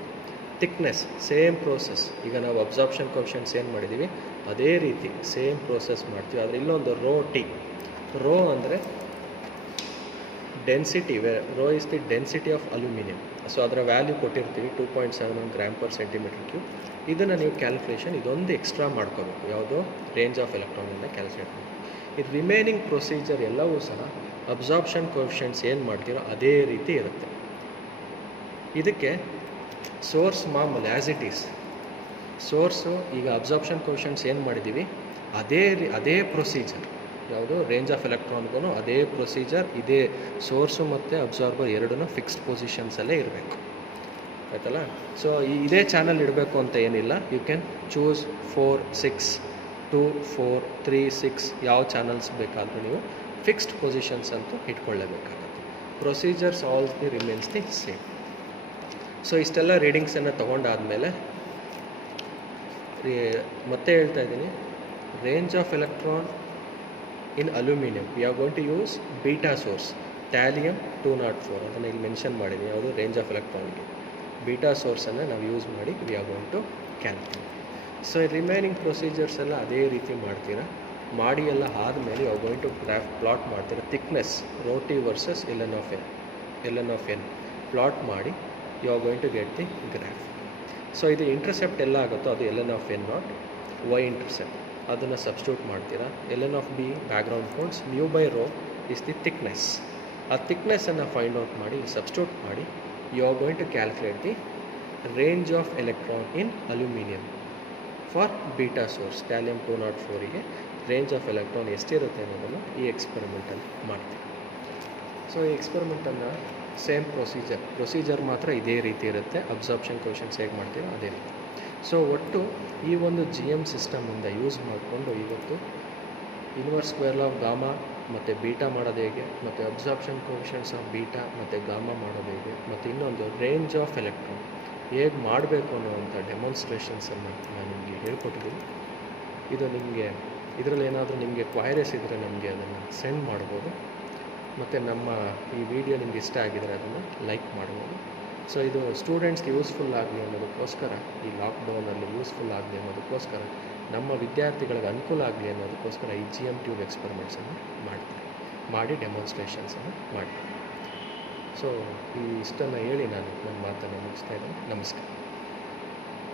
Thickness same process. ಈಗ ನಾವು ಅಬ್ಸಾರ್ಪ್ಷನ್ ಕೋಫಿಷಿಯೆಂಟ್ಸ್ ಏನು ಮಾಡಿದ್ದೀವಿ ಅದೇ ರೀತಿ ಸೇಮ್ ಪ್ರೋಸೆಸ್ ಮಾಡ್ತೀವಿ. ಆದರೆ ಇಲ್ಲೊಂದು ರೋ ಟಿ. ರೋ ಅಂದರೆ density, rho is the density of aluminium. So ಅದರ ವ್ಯಾಲ್ಯೂ ಕೊಟ್ಟಿರ್ತೀವಿ 2.71 ಗ್ರಾಮ್ ಪರ್ ಸೆಂಟಿಮೀಟರ್ ಕ್ಯೂಬ್. ಇದನ್ನು ನೀವು ಕ್ಯಾಲ್ಕುಲೇಷನ್ ಇದೊಂದು ಎಕ್ಸ್ಟ್ರಾ ಮಾಡ್ಕೋಬೇಕು, ಯಾವುದೋ ರೇಂಜ್ ಆಫ್ ಎಲೆಕ್ಟ್ರಾನಿಂದ ಕ್ಯಾಲ್ಕುಲೇಟ್ ಮಾಡಿ. ಇದು ರಿಮೈನಿಂಗ್ ಪ್ರೊಸೀಜರ್ ಎಲ್ಲವೂ ಸಹ ಅಬ್ಸಾರ್ಪ್ಷನ್ ಕೋಫಿಷಿಯೆಂಟ್ಸ್ ಏನು ಮಾಡ್ತೀರೋ ಅದೇ ರೀತಿ ಇರುತ್ತೆ. ಇದಕ್ಕೆ ಸೋರ್ಸ್ ಮಾಮೂಲಿ ಆ್ಯಸ್ ಇಟ್ ಈಸ್. ಸೋರ್ಸು ಈಗ ಅಬ್ಸಾರ್ಪ್ಷನ್ ಕೋಫಿಷಿಯೆಂಟ್ಸ್ ಏನು ಮಾಡಿದ್ದೀವಿ ಅದೇ ಪ್ರೊಸೀಜರ್, ಯಾವುದು ರೇಂಜ್ ಆಫ್ ಎಲೆಕ್ಟ್ರಾನ್ಗೂ ಅದೇ ಪ್ರೊಸೀಜರ್, ಇದೇ ಸೋರ್ಸು ಮತ್ತು ಅಬ್ಸಾರ್ಬರ್ ಎರಡೂ ಫಿಕ್ಸ್ಡ್ ಪೊಸಿಷನ್ಸಲ್ಲೇ ಇರಬೇಕು, ಆಯ್ತಲ್ಲ. ಸೊ ಇದೇ ಚಾನಲ್ ಇಡಬೇಕು ಅಂತ ಏನಿಲ್ಲ. ಯು ಕ್ಯಾನ್ ಚೂಸ್ 4, 6, 2, 4, 3, 6 ಯಾವ ಚಾನಲ್ಸ್ ಬೇಕಾದರೂ ನೀವು ಫಿಕ್ಸ್ಡ್ ಪೊಸಿಷನ್ಸ್ ಅಂತೂ ಇಟ್ಕೊಳ್ಳೇಬೇಕಾಗುತ್ತೆ. Procedures all the remains the same. So ಇಷ್ಟೆಲ್ಲ ರೀಡಿಂಗ್ಸನ್ನು ತೊಗೊಂಡಾದಮೇಲೆ ಮತ್ತೆ ಹೇಳ್ತಾ ಇದ್ದೀನಿ, range of electron in aluminium we are going to use beta source, thallium 204 ಅದನ್ನು ಇಲ್ಲಿ ಮೆನ್ಷನ್ ಮಾಡಿದ್ದೀನಿ. ಯಾವುದು ರೇಂಜ್ ಆಫ್ ಎಲೆಕ್ಟ್ರಾನ್ಗೆ ಬೀಟಾ ಸೋರ್ಸನ್ನು ನಾವು ಯೂಸ್ ಮಾಡಿ we are going to calculate. So remaining procedures ಎಲ್ಲ ಅದೇ ರೀತಿ ಮಾಡ್ತೀರಾ. ಮಾಡಿ ಎಲ್ಲ ಆದಮೇಲೆ you are going to plot ಮಾಡ್ತೀರಾ. Thickness rho T versus ln of n plot ಮಾಡಿ you are going to get the graph. So ಇದು ಇಂಟರ್ಸೆಪ್ಟ್ ಎಲ್ಲ ಆಗುತ್ತೋ ಅದು ln of n naught, y intercept ಅದನ್ನು ಸಬ್ಸ್ಟಿಟ್ಯೂಟ್ ಮಾಡ್ತೀರಾ. ln of b background counts, mu by rho is the thickness. ಆ ಥಿಕ್ನೆಸ್ಸನ್ನು find out ಮಾಡಿ ಸಬ್ಸ್ಟಿಟ್ಯೂಟ್ ಮಾಡಿ you are going to calculate the range of electron in aluminium for beta source. Thallium 204ಗೆ range of electron ಎಷ್ಟಿರುತ್ತೆ ಅನ್ನೋದನ್ನು ಈ experimentally ಮಾಡ್ತೀವಿ. So ಈ ಎಕ್ಸ್ಪೆರಿಮೆಂಟನ್ನು ಸೇಮ್ ಪ್ರೊಸೀಜರ್ ಮಾತ್ರ ಇದೇ ರೀತಿ ಇರುತ್ತೆ. ಅಬ್ಸಾರ್ಪ್ಷನ್ ಕೋಫಿಷಿಯೆಂಟ್ಸ್ ಹೇಗೆ ಮಾಡ್ತೀರೋ ಅದೇ ರೀತಿ. ಸೊ ಒಟ್ಟು ಈ ಒಂದು GM ಸಿಸ್ಟಮಿಂದ ಯೂಸ್ ಮಾಡಿಕೊಂಡು ಇವತ್ತು inverse square law of gamma ಮತ್ತು ಬೀಟಾ ಮಾಡೋದು ಹೇಗೆ, ಮತ್ತು ಅಬ್ಸಾರ್ಪ್ಷನ್ ಕೋಫಿಷಿಯೆಂಟ್ಸ್ ಆಫ್ ಬೀಟಾ ಮತ್ತು ಗಾಮಾ ಮಾಡೋದು ಹೇಗೆ, ಮತ್ತು ಇನ್ನೊಂದು ರೇಂಜ್ ಆಫ್ ಎಲೆಕ್ಟ್ರಾನ್ ಹೇಗೆ ಮಾಡಬೇಕು ಅನ್ನೋವಂಥ ಡೆಮಾನ್ಸ್ಟ್ರೇಷನ್ಸನ್ನು ನಾನು ನಿಮಗೆ ಹೇಳ್ಕೊಟ್ಟಿದ್ದೀನಿ. ಇದು ನಿಮಗೆ ಇದರಲ್ಲಿ ಏನಾದರೂ ನಿಮಗೆ ಕ್ವೈರೀಸ್ ಇದ್ದರೆ ನಮಗೆ ಅದನ್ನು ಸೆಂಡ್ ಮಾಡ್ಬೋದು. ಮತ್ತು ನಮ್ಮ ಈ ವಿಡಿಯೋ ನಿಮ್ಗೆ ಇಷ್ಟ ಆಗಿದರೆ ಅದನ್ನು ಲೈಕ್ ಮಾಡ್ಬೋದು. ಸೊ ಇದು ಸ್ಟೂಡೆಂಟ್ಸ್ಗೆ ಯೂಸ್ಫುಲ್ ಆಗಲಿ ಅನ್ನೋದಕ್ಕೋಸ್ಕರ, ಈ ಲಾಕ್ಡೌನಲ್ಲಿ ಯೂಸ್ಫುಲ್ ಆಗಲಿ ಅನ್ನೋದಕ್ಕೋಸ್ಕರ, ನಮ್ಮ ವಿದ್ಯಾರ್ಥಿಗಳಿಗೆ ಅನುಕೂಲ ಆಗಲಿ ಅನ್ನೋದಕ್ಕೋಸ್ಕರ ಈ GM ಟ್ಯೂಬ್ ಎಕ್ಸ್ಪೆರಿಮೆಂಟ್ಸನ್ನು ಮಾಡಿ ಡೆಮಾನ್ಸ್ಟ್ರೇಷನ್ಸನ್ನು ಮಾಡ್ತೀನಿ. ಸೊ ಇಷ್ಟನ್ನು ಹೇಳಿ ನಾನು ನನ್ನ ಮಾತನ್ನು ಮುಗಿಸ್ತಾ ಇದ್ದೀನಿ. ನಮಸ್ಕಾರ.